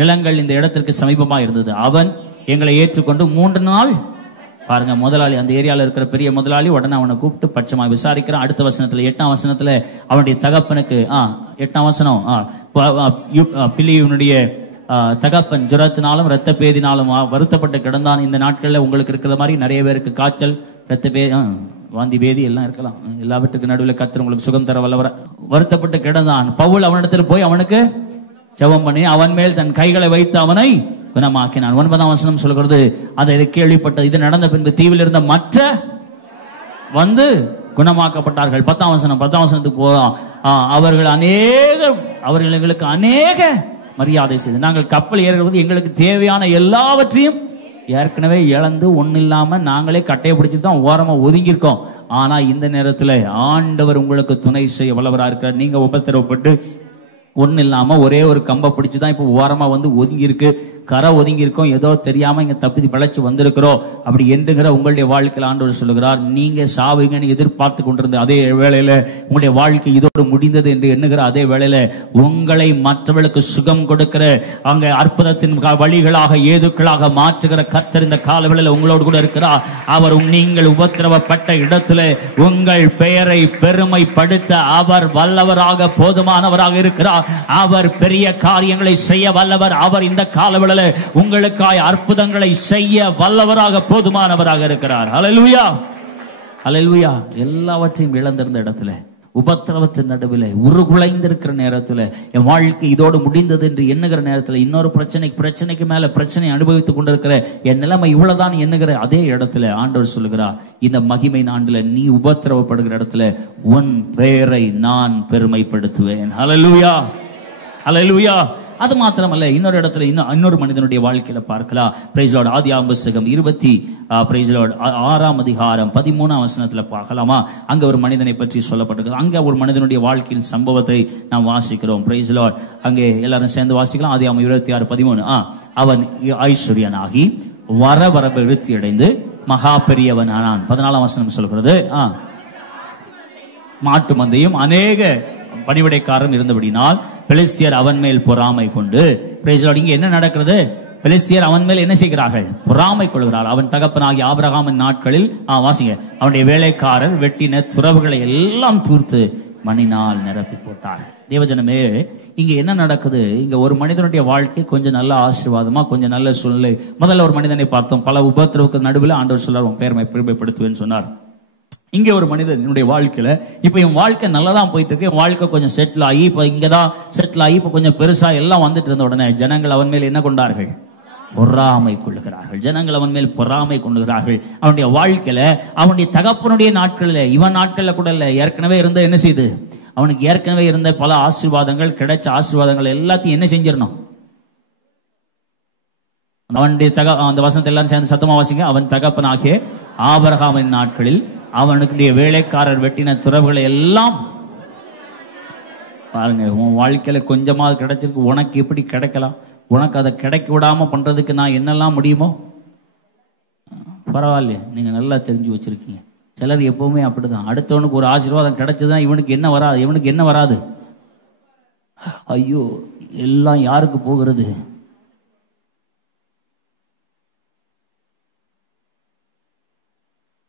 நிலங்கள் இந்த இடத்திற்கு சமீபமா இருந்தது. அவன் எங்களை ஏற்றுக்கொண்டு 3 நாள் பாருங்க, முதலாளி அந்த ஏரியாவில் இருக்கிற பெரிய முதலாளி உடனே அவனை கூப்பிட்டு பட்சமா விசாரிக்கிறான். அடுத்த வசனத்துல 8ஆம் வசனத்துல அவனுடைய தகப்பனுக்கு 8ஆம் வசனம், பிலியுனுடைய தகப்பன் ஜுரத்தினாலும் இரத்த பேதினாலும் வருத்தப்பட்டு கிடந்தான். இந்த நாட்கள்ல உங்களுக்கு இருக்கிற மாதிரி நிறைய பேருக்கு காய்ச்சல், இரத்த வாந்தி பேதி எல்லாம் இருக்கலாம். எல்லாவற்றுக்கு நடுவில் கர்த்தர் உங்களுக்கு சுகம் தர வல்லவர். வருத்தப்பட்டு கிடந்தான். பவுல் அவனிடத்தில் போய் அவனுக்கு ஜெபம் பண்ணி அவன் மேல் தன் கைகளை வைத்து அவனை குணமாக்கினான். 9ஆம் வசனம் சொல்கிறது, அதை கேள்விப்பட்ட இது நடந்த பின்பு தீவில் இருந்த மற்ற வந்து குணமாக்கப்பட்டார்கள். 10ஆம் வசனத்துக்கு போலாம். அவர்கள் எங்களுக்கு அநேக மரியாதை செய்து, நாங்கள் கப்பல் ஏறுவது எங்களுக்கு தேவையான எல்லாவற்றையும் ஏற்கனவே இழந்து ஒன்னும் இல்லாம நாங்களே கட்டையை பிடிச்சிட்டு தான் ஓரமா ஒதுங்கியிருக்கோம். ஆனா இந்த நேரத்துல ஆண்டவர் உங்களுக்கு துணை செய்ய வல்லவரா இருக்கிறார். நீங்க உபத்திரவப்பட்டு ஒன்னும் இல்லாம ஒரே ஒரு கம்பை பிடிச்சுதான் இப்ப ஓரமா வந்து ஒதுங்கி இருக்கு, கரை ஒதுங்கி இருக்கோம், ஏதோ தெரியாம இங்க தப்பி பிழைச்சு வந்திருக்கிறோம் அப்படி என்கிற உங்களுடைய வாழ்க்கையில் ஆண்டவர் சொல்லுகிறார், நீங்க சாவுங்கன்னு எதிர்பார்த்து கொண்டிருந்த அதே வேளையில உங்களுடைய வாழ்க்கை இதோடு முடிந்தது என்று எண்ணுகிற அதே வேளையில உங்களை மற்றவர்களுக்கு சுகம் கொடுக்கிற அங்க அற்புதத்தின் வழிகளாக ஏதுக்களாக மாற்றுகிற கர்த்தர் இந்த காலவேளையில உங்களோடு கூட இருக்கிறார். அவர் நீங்கள் உபத்திரவப்பட்ட இடத்துல உங்கள் பெயரை பெருமைப்படுத்த அவர் வல்லவராக போதுமானவராக இருக்கிறார். அவர் பெரிய காரியங்களை செய்ய வல்லவர். அவர் இந்த காலவேளையில உங்களுக்காய் அற்புதங்களை செய்ய வல்லவராக போதுமானவராக இருக்கிறார். ஹல்லேலூயா, ஹல்லேலூயா. எல்லாவற்றையும் இழந்திருந்த இடத்துல, உபத்திரவத்தின் நடுவில் உருகுலைந்திருக்கிற நேரத்தில், என் வாழ்க்கை இதோடு முடிந்தது என்று எண்ணுகிற நேரத்தில், இன்னொரு பிரச்சனைக்கு மேல பிரச்சனை அனுபவித்துக் கொண்டிருக்கிற என் நிலைமை இவ்வளவுதான் எண்ணுகிற அதே இடத்துல ஆண்டவர் சொல்லுகிறார், இந்த மகிமை நாண்டுல நீ உபத்திரவப்படுகிற இடத்துல உன் பெயரை நான் பெருமைப்படுத்துவேன். ஹல்லேலூயா, ஹல்லேலூயா. அது மாத்திரமல்ல, இன்னொரு இடத்துல இன்னொரு மனிதனுடைய வாழ்க்கையில பார்க்கலாம். Praise Lord. ஆதியாகம புத்தகம் 6ஆம் அதிகாரம் 13ஆம் வசனத்துல பார்க்கலாமா? அங்க ஒரு மனிதனை பற்றி சொல்லப்பட்டிருக்கு. அங்க ஒரு மனிதனுடைய வாழ்க்கையின் சம்பவத்தை நாம் வாசிக்கிறோம். Praise Lord. அங்கே எல்லாரும் சேர்ந்து வாசிக்கலாம். ஆதியாகமம் 26:13. அவன் ஐஸ்வர்யனாகி வர விருத்தி அடைந்து மகா பெரியவன் ஆனான். 14ஆம் வசனம் சொல்கிறது, மாட்டு மந்தையும் அநேக பணிவிடைக்காரன் இருந்தபடினால் பெலிஸ்தியர் அவன் மேல் பொறாமை கொண்டு, இங்க என்ன நடக்கிறது? பெலிஸ்தியர் அவன் மேல் என்ன செய்கிறார்கள்? பொறாமை கொள்கிறார். அவன் தகப்பனாகி ஆபிரகாமின் நாட்களில் வாசிங்க, அவனுடைய வேலைக்காரர் வெட்டின துறவுகளை எல்லாம் தூர்த்து மணினால் நிரப்பி போட்டார். தேவஜனமே, இங்க என்ன நடக்குது? இங்க ஒரு மனிதனுடைய வாழ்க்கை கொஞ்சம் நல்ல ஆசீர்வாதமா, கொஞ்சம் நல்ல சூழ்நிலை. முதல்ல ஒரு மனிதனை பார்த்தோம், பல உபத்திரவுக்கு நடுவில் ஆண்டவர் சொல்லார், உன் பெருமைப்படுத்துவேன்னு சொன்னார். இங்க ஒரு மனிதன் என்னுடைய வாழ்க்கையில இப்ப என் வாழ்க்கை நல்லதான் போயிட்டு இருக்கு, என் வாழ்க்கை கொஞ்சம் செட்டில் ஆகி இப்ப இங்கதான் செட்டில் ஆகி இப்ப கொஞ்சம் பெருசா எல்லாம் வந்துட்டு இருந்த உடனே ஜனங்கள் அவன் மேல் என்ன கொண்டார்கள்? பொறாமை கொள்ளுகிறார்கள். ஜனங்கள் அவன் மேல் பொறாமை கொள்ளுகிறார்கள். அவனுடைய வாழ்க்கையில அவனுடைய தகப்பனுடைய நாட்களில், இவன் நாட்கள்ல கூட இல்ல, ஏற்கனவே இருந்த என்ன செய்து, அவனுக்கு ஏற்கனவே இருந்த பல ஆசீர்வாதங்கள், கிடைச்ச ஆசீர்வாதங்கள் எல்லாத்தையும் என்ன செஞ்சிடணும்? அவனுடைய அந்த வசனத்தை எல்லாம் சேர்ந்து சத்தமா வாசிங்க. அவன் தகப்பனாகிய ஆபிரகாமின் நாட்களில் அவனுடைய வேலைக்காரர் வெட்டின துறவுகளை எல்லாம் பாருங்க. உன் வாழ்க்கையில கொஞ்சமாவது கிடைச்சிருக்கு, உனக்கு எப்படி கிடைக்கலாம்? உனக்கு அதை கிடைக்க விடாம பண்றதுக்கு நான் என்னெல்லாம் முடியுமோ பரவாயில்ல, நீங்க நல்லா தெரிஞ்சு வச்சிருக்கீங்க. சிலர் எப்பவுமே அப்படிதான், அடுத்தவனுக்கு ஒரு ஆசீர்வாதம் கிடைச்சதுதான் இவனுக்கு என்ன வராது, இவனுக்கு என்ன வராது, ஐயோ எல்லாம் யாருக்கு போகிறது?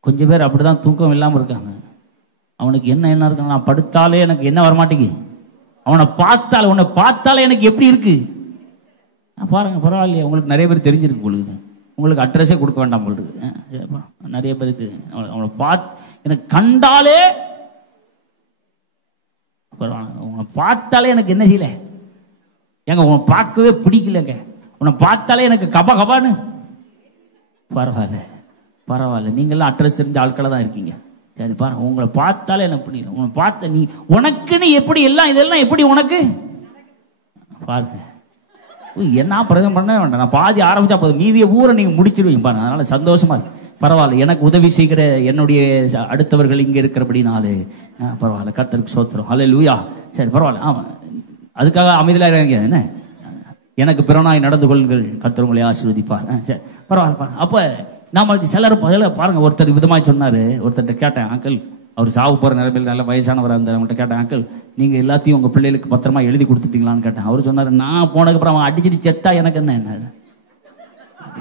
கொஞ்சம் பேர் அப்படிதான் தூக்கம் இல்லாமல் இருக்காங்க. அவனுக்கு என்ன இருக்கு, நான் படுத்தாலே எனக்கு என்ன வரமாட்டேங்குது, அவனை பார்த்தாலே, உன்னை பார்த்தாலே எனக்கு எப்படி இருக்கு பாருங்க. பரவாயில்லையே, உங்களுக்கு நிறைய பேர் தெரிஞ்சிருக்கு பொழுது, உங்களுக்கு அட்ரஸே கொடுக்க வேண்டாம் பொழுது. நிறைய பேருக்கு அவனை எனக்கு கண்டாலே உன்னை பார்த்தாலே எனக்கு என்ன செய்யல, எங்க உன்னை பார்க்கவே பிடிக்கலங்க, உன்னை பார்த்தாலே எனக்கு கபான்னு. பரவாயில்ல பரவாயில்ல, நீங்களாம் அட்ரஸ் தெரிஞ்ச ஆட்களை தான் இருக்கீங்க. சரி பாருங்க, உங்களை பார்த்தாலே எனக்கு பிடிக்கல, உங்களை பார்த்த நீ உனக்குன்னு எப்படி எல்லாம் இதெல்லாம் எப்படி உனக்கு பாருங்க. என்ன பிரதம் பண்ண வேண்டாம், நான் பாதி ஆரம்பிச்சா போதும், மீதியை ஊரை நீங்க முடிச்சிருவீங்க பாருங்க. அதனால சந்தோஷமா இருக்கு. பரவாயில்ல, எனக்கு உதவி செய்கிற என்னுடைய அடுத்தவர்கள் இங்க இருக்கிறபடினாலே பரவாயில்ல, கர்த்தருக்கு ஸ்தோத்திரம். ஹல்லேலூயா. சரி பரவாயில்ல. ஆமா, அதுக்காக அமைதியா இருங்க. என்ன, எனக்கு பிறனாய் நடந்து கொள்கள், கர்த்தர் உங்களை ஆசீர்வதிப்பார். சரி பரவாயில்ல. அப்ப நம்மளுக்கு சிலர் பாருங்க, ஒருத்தர் விதமாக சொன்னாரு. ஒருத்தர்கிட்ட கேட்டேன், அங்கிள், அவர் சாவு போற நிலைமையில் நல்ல வயசானவர் அந்த அவங்கள்ட்ட கேட்டேன், அங்கிள் நீங்க எல்லாத்தையும் உங்க பிள்ளைகளுக்கு பத்திரமா எழுதி கொடுத்துட்டீங்களான்னு கேட்டேன். அவர் சொன்னாரு, நான் போனதுக்கு அப்புறம் அவன் அடிச்சுட்டு செத்தா எனக்கு என்ன.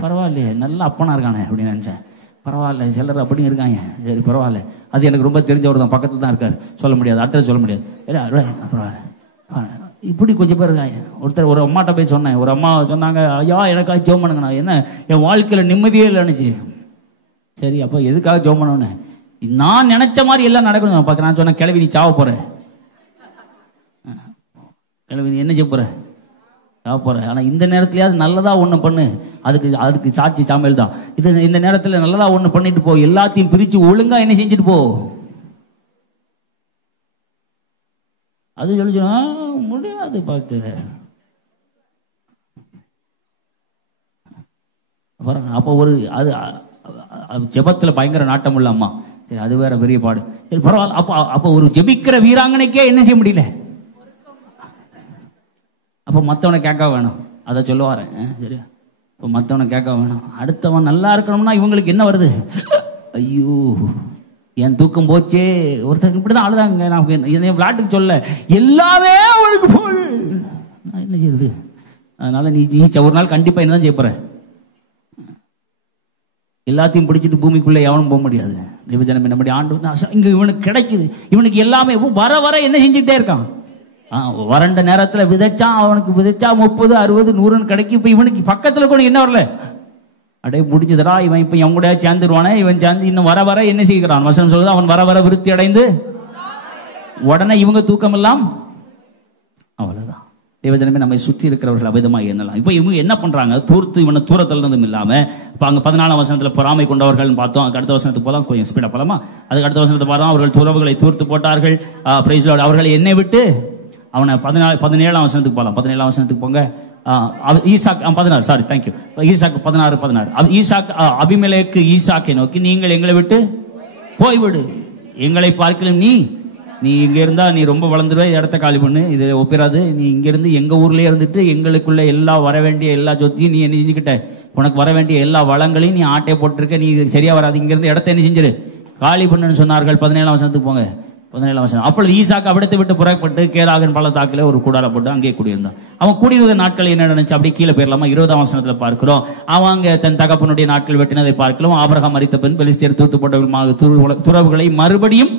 பரவாயில்லையே, நல்ல அப்பனா இருக்கானே அப்படின்னு நினைச்சேன். பரவாயில்ல, சிலர் அப்படி இருக்காங்க. சரி பரவாயில்ல, அது எனக்கு ரொம்ப தெரிஞ்சவர் தான், பக்கத்துல தான் இருக்காரு, சொல்ல முடியாது, அட்ரஸ் சொல்ல முடியாது. பரவாயில்ல, இப்படி கொஞ்சம் பேர் இருக்காங்க. ஒருத்தர் ஒரு அம்மாட்ட போய் சொன்னேன், ஒரு அம்மா சொன்னாங்க, ஐயா எனக்காக ஜெபம் பண்ணுங்க, நான் என்ன என் வாழ்க்கையில நிம்மதியே இல்லைன்னுச்சு. சரி அப்போ எதுக்காக ஜெபம் பண்ணணும்னு, நான் நினைச்ச மாதிரி எல்லாம் நடக்கணும் பார்க்க. நான் சொன்னேன், கிளவி நீ சாவ போற, கிளவி நீ என்ன செய்ய போற, போறேன். ஆனா இந்த நேரத்திலேயாவது நல்லதா ஒண்ணு பண்ணு. அதுக்கு சாட்சி சாமுவேல் தான். இந்த நேரத்துல நல்லதா ஒண்ணு பண்ணிட்டு போ, எல்லாத்தையும் பிரிச்சு ஒழுங்கா என்ன செஞ்சுட்டு போ. அது சொல்லிச்சுனா முடியாது பார்த்து. அப்போ ஒரு அது ஜெபத்துல பயங்கர நாட்டம் உள்ள அம்மா. சரி, அது வேற பெரிய பாடு. சரி பரவாயில்ல. அப்போ ஒரு ஜெபிக்கிற வீராங்கனைக்கே என்ன செய்ய முடியல. அப்போ மற்றவனை கேட்க வேணும். அதை சொல்ல வரேன். சரி, இப்போ மற்றவனை கேட்க வேணும். அடுத்தவன் நல்லா இருக்கணும்னா இவங்களுக்கு என்ன வருது? ஐயோ என் தூக்கம் போச்சே. ஒருத்தருக்கு இப்படிதான் அழுதாங்க. நான் விளையாட்டுக்கு சொல்ல, எல்லாமே அவனுக்கு போடு, நான் என்ன செய்யுது? அதனால நீ ஒரு நாள் கண்டிப்பா என்னதான் செய்ய போற? எல்லாத்தையும் பிடிச்சிட்டு பூமிக்குள்ள எவனும் போக முடியாது. தேவஜனம் நம்முடைய ஆண்டு இங்க இவனுக்கு கிடைக்குது. இவனுக்கு எல்லாமே வர வர என்ன செஞ்சுட்டே இருக்கான். வறண்ட நேரத்துல விதைச்சான். அவனுக்கு விதைச்சா 30, 60, 100 கிடைக்கும். இப்ப இவனுக்கு பக்கத்துல கூட என்ன வரல. அடே முடிஞ்சதுடா, இவன் இப்ப என் கூட சேர்ந்துருவானே. இவன் சேர்ந்து இன்னும் வர வர என்ன செய்கிறான்? வசனம் சொல்லுது, அவன் வர வர விருத்தி அடைந்து உடனே இவங்க தூக்கம் எல்லாம் அவ்வளவுதான். தேவஜனமே நம்மை சுற்றி இருக்கிறவர்கள் அபதமாக எண்ணலாம். இப்ப இவங்க என்ன பண்றாங்க? இவனை தூரத்துல இருந்தும் இல்லாம இப்ப அங்க 14ஆம் வசனத்துல பொறாமை கொண்டவர்கள் பார்த்தோம். அதுக்கு அடுத்த வசனத்துக்கு போலாம், கொஞ்சம் ஸ்பீடா போலாமா? அதுக்கு அடுத்த வசனத்தை பார்த்தோம். அவர்கள் துறவுகளை தூர்த்து போட்டார்கள். அவர்களை என்னை விட்டு அவனை 17ஆம் வசனத்துக்கு போலாம். 17ஆம் வசனத்துக்கு போங்க. Isaac 16, sorry, thank you. Isaac 16. Isaac Abimelech ஈசாக்கை நோக்கி, நீங்கள் எங்களை விட்டு போய்விடு, எங்களை பார்க்கலாம். நீ இங்க இருந்தா நீ ரொம்ப வளர்ந்துருவ, இடத்த காலி பண்ணு, இது ஒப்பிராது. நீ இங்க இருந்து எங்க ஊர்லயே இருந்துட்டு எங்களுக்குள்ள எல்லா வர வேண்டிய எல்லா சொத்தையும் நீ என்ன செஞ்சுக்கிட்ட, உனக்கு வர வேண்டிய எல்லா வளங்களையும் நீ ஆட்டையை போட்டிருக்க, நீ சரியா வராது, இங்க இருந்து இடத்த என்ன செஞ்சிரு, காலி பண்ணுன்னு சொன்னார்கள். 17ஆம் வசனத்துக்கு போங்க. 17ஆம் வசனம். அப்பொழுது ஈசாக்கு அவிடத்தை விட்டு புறப்பட்டு கேராகின் பள்ளத்தாக்கிலே ஒரு கூடார போட்டு அங்கே குடியிருந்தான். அவன் குடியிருந்த நாட்கள் என்ன நினைச்சு அப்படியே கீழே போயிடலாமா? 20ஆம் வசனத்துல பார்க்கிறோம். அவன் அங்க தன் தகப்பனுடைய நாட்கள் வெட்டினதை பார்க்கலாம். ஆபிரகாம் மரித்த பின் பெலிஸ்தியர் தூத்து போட்ட துறவுகளை மறுபடியும்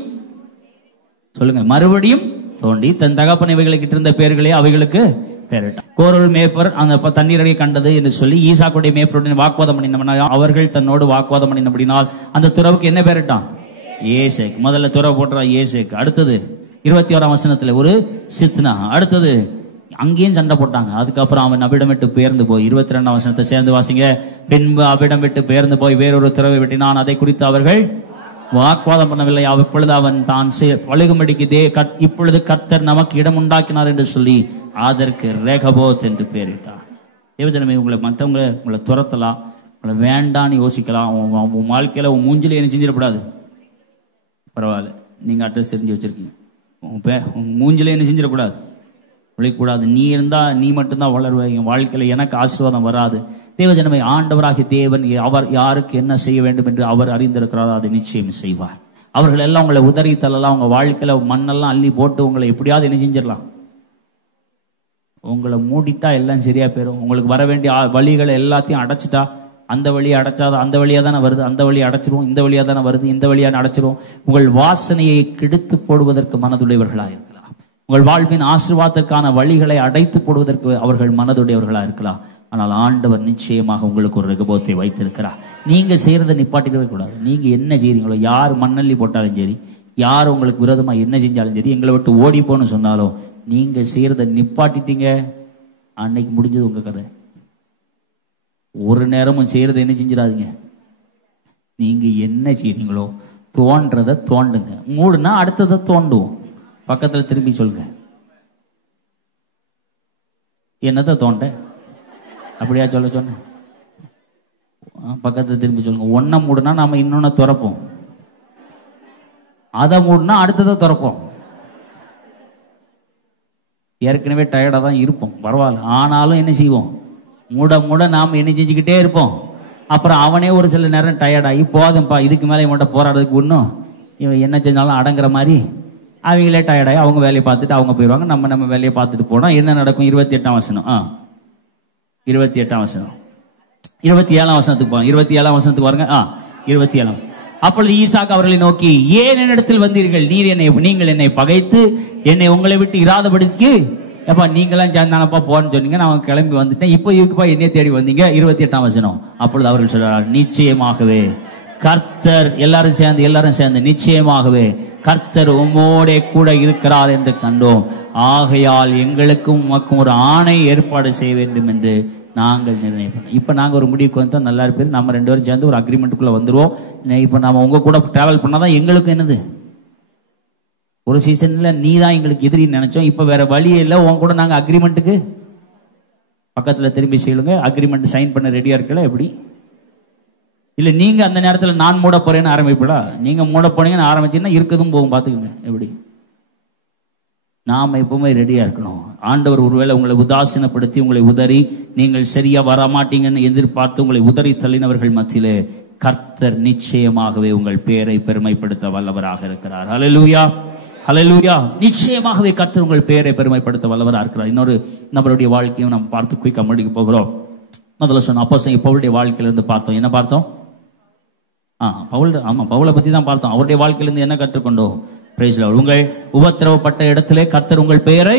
சொல்லுங்க, மறுபடியும் தோண்டி தன் தகப்பன் இவைகளுக்கு இருந்த பேர்களே அவைகளுக்கு பேரிட்டான். கோரல் மேய்ப்பர் அந்த தண்ணீரை கண்டது என்று சொல்லி ஈசாக்குடைய மேய்ப்பருடன் வாக்குவாதம் பண்ணின. அவர்கள் தன்னோடு வாக்குவாதம் பண்ணினபடினால் அந்த துறவுக்கு என்ன பேரிட்டான்? ஏசேக். முதல்ல துறவு போட்டுறான் ஏசேக். அடுத்தது 21ஆம் வசனத்துல ஒரு சித்னா. அடுத்தது அங்கேயும் சண்டை போட்டாங்க. அதுக்கப்புறம் அவன் அவ்விடம் விட்டு பெயர்ந்து போய் 22ஆம் வசனத்தை சேர்ந்து வாசிங்க. பின்பு அவ்விடம் விட்டு பெயர்ந்து போய் வேறொரு துறவை வெட்டினான். அதை குறித்து அவர்கள் வாக்குவாதம் பண்ணவில்லை. அப்பொழுது அவன் தான் பழுகும்படிக்கு இப்பொழுது கர்த்தர் நமக்கு இடம் உண்டாக்கினார் என்று சொல்லி அதற்கு ரெகபோத் என்று பெயரிட்டார். தேவஜனமே, மற்றவங்க உங்களை துரத்தலாம், உங்களை வேண்டான்னு யோசிக்கலாம். உன் வாழ்க்கையில உன் மூஞ்சில என்ன செஞ்சிடக்கூடாது. பரவாயில்ல, நீங்க அட்ரஸ் தெரிஞ்சு வச்சிருக்கீங்க. உன் மூஞ்சில என்ன செஞ்சிடக்கூடாது, விளைக்கூடாது. நீ இருந்தா நீ மட்டும்தான் வளருவீங்க. வாழ்க்கையில எனக்கு ஆசீர்வாதம் வராது. தேவஜனமே, ஆண்டவராகிய தேவன் அவர் யாருக்கு என்ன செய்ய வேண்டும் என்று அவர் அறிந்திருக்கிறாரோ அதை நிச்சயம் செய்வார். அவர்கள் எல்லாம் உங்களை உதறி தள்ளலாம். உங்க வாழ்க்கையில மண்ணெல்லாம் அள்ளி போட்டு உங்களை எப்படியாவது என்ன செஞ்சிடலாம். உங்களை மூடிட்டா எல்லாம் சரியா போயிடும். உங்களுக்கு வர வேண்டிய வழிகளை எல்லாத்தையும் அடைச்சிட்டா, அந்த வழியை அடைச்சாதான் அந்த வழியா தானே வருது, அந்த வழியை அடைச்சிரும், இந்த வழியா தானே வருது, இந்த வழியா அடைச்சிரும். உங்கள் வாசனையை கெடுத்து போடுவதற்கு மனதுடையவர்களா இருக்கலாம். உங்கள் வாழ்வின் ஆசீர்வாதத்திற்கான வழிகளை அடைத்து போடுவதற்கு அவர்கள் மனதுடையவர்களா இருக்கலாம். ஆனால் ஆண்டவர் நிச்சயமாக உங்களுக்கு ஒரு ரெகபோத்தை வைத்திருக்கிறார். நீங்க செய்யறதை நிப்பாட்டிக்கவே கூடாது. நீங்க என்ன செய்றீங்களோ, யார் மண்ணள்ளி போட்டாலும் சரி, யார் உங்களுக்கு விரோதமா என்ன செஞ்சாலும் சரி, எங்களை விட்டு ஓடி போன்னு சொன்னாலும் நீங்க செய்யறதை நிப்பாட்டிட்டீங்க, அன்னைக்கு முடிஞ்சது உங்க கதை. ஒரு நேரமும் செய்யறதை என்ன செஞ்சிடாதீங்க. நீங்க என்ன செய்றீங்களோ தோன்றதை தோண்டுங்க. மூடுனா அடுத்ததை தோண்டுவோம். பக்கத்துல திரும்பி சொல்லுங்க, என்னதை தோண்ட, அப்படியா சொல்ல சொன்ன. பக்கத்துல திரும்பி சொல்லுங்க. ஒன்ன மூடுனா நாம இன்னொன்னு திறப்போம், அதை மூடுனா அடுத்ததை திறப்போம். ஏற்கனவே டயர்டா தான் இருப்போம், பரவாயில்ல. ஆனாலும் என்ன செய்வோம், மூட மூட நாம் என்ன செஞ்சுக்கிட்டே இருப்போம். அப்புறம் அவனே ஒரு சில நேரம் டயர்டாகி போதும்பா, இதுக்கு மேலே இவன்கிட்ட போராடுறதுக்கு ஒன்றும் இவன் என்ன செஞ்சாலும் அடங்குற மாதிரி அவங்களே டயர்டாகி அவங்க வேலையை பார்த்துட்டு அவங்க போயிடுவாங்க. நம்ம வேலையை பார்த்துட்டு போனோம். என்ன நடக்கும்? 28ஆம் வசனம். 28ஆம் வசனம். 27ஆம் வசனத்துக்கு போங்க. 27ஆம் வசனத்துக்கு பாருங்க. 27. அப்பொழுது ஈசாக்கு அவர்களை நோக்கி, ஏன் என்னிடத்தில் வந்தீர்கள்? நீங்கள் என்னை பகைத்து என்னை உங்களை விட்டு இராதபடிக்கு எப்பா நீங்களாம் சேர்ந்தானப்பா போன்னு சொன்னீங்க, நான் கிளம்பி வந்துட்டேன். இப்போ இருக்குப்பா என்னைய தேடி வந்தீங்க. 28ஆம் வசனம். அப்பொழுது அவர்கள் சொல்றார், நிச்சயமாகவே கர்த்தர் எல்லாரும் சேர்ந்து நிச்சயமாகவே கர்த்தர் உம்மோடே கூட இருக்கிறார் என்று கண்டோம். ஆகையால் எங்களுக்கும் உமக்கும் ஒரு ஆணை ஏற்பாடு செய்ய வேண்டும் என்று நாங்கள் நிர்ணயிப்போம். இப்ப நாங்க ஒரு முடிவுக்கு வந்தோம், நல்லா இருப்பது, நம்ம 2 பேரும் சேர்ந்து ஒரு அக்ரிமெண்ட்டுக்குள்ள வந்துருவோம். இப்ப நம்ம உங்க கூட டிராவல் பண்ணாதான் எங்களுக்கு என்னது, ஒரு சீசன்ல நீ தான் எங்களுக்கு எதிரின்னு நினைச்சோம், இப்ப வேற வழியே இல்லை, உங்க கூட நாங்க அக்ரிமெண்ட்டுக்கு பக்கத்துல திரும்பி செய்யுங்க, அக்ரிமெண்ட் சைன் பண்ண ரெடியா இருக்கல. எப்படி இல்ல நீங்க அந்த நேரத்தில் நான் மூட போறேன்னு ஆரம்பிப்படா, நீங்க மூட போனீங்கன்னு ஆரம்பிச்சீங்கன்னா இருக்கதும் போகும், பாத்துக்கோங்க. எப்படி நாம எப்பவுமே ரெடியா இருக்கணும். ஆண்டவர் ஒருவேளை உங்களை உதாசீனப்படுத்தி உங்களை உதறி நீங்கள் சரியா வரமாட்டீங்கன்னு எதிர்பார்த்து உங்களை உதறி தள்ளினவர்கள் மத்தியிலே கர்த்தர் நிச்சயமாகவே உங்கள் பேரை பெருமைப்படுத்த வல்லவராக இருக்கிறார். ஹல்லேலூயா, ஹல்லேலூயா. நிச்சயமாகவே கர்த்தர் உங்கள் பேரை பெருமைப்படுத்த வல்லவராக இருக்கிறார். இன்னொரு நபருடைய வாழ்க்கையும் நம்ம பார்த்து குயிக்கா முடிக்க போகிறோம். முதல்ல சொன்ன அப்போஸ்தலன் பவுலுடைய வாழ்க்கையிலிருந்து பார்த்தோம். என்ன பார்த்தோம்? பவுலை பத்தி தான் பார்த்தோம். அவருடைய வாழ்க்கையிலிருந்து என்ன கற்றுக்கொண்டோம்? Praise Lord. உங்கள் உபத்திரவப்பட்ட இடத்திலே கர்த்தர் உங்கள் பெயரை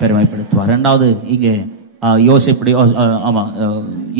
பெருமைப்படுத்துவார். இரண்டாவது இங்கே யோசேப்புடைய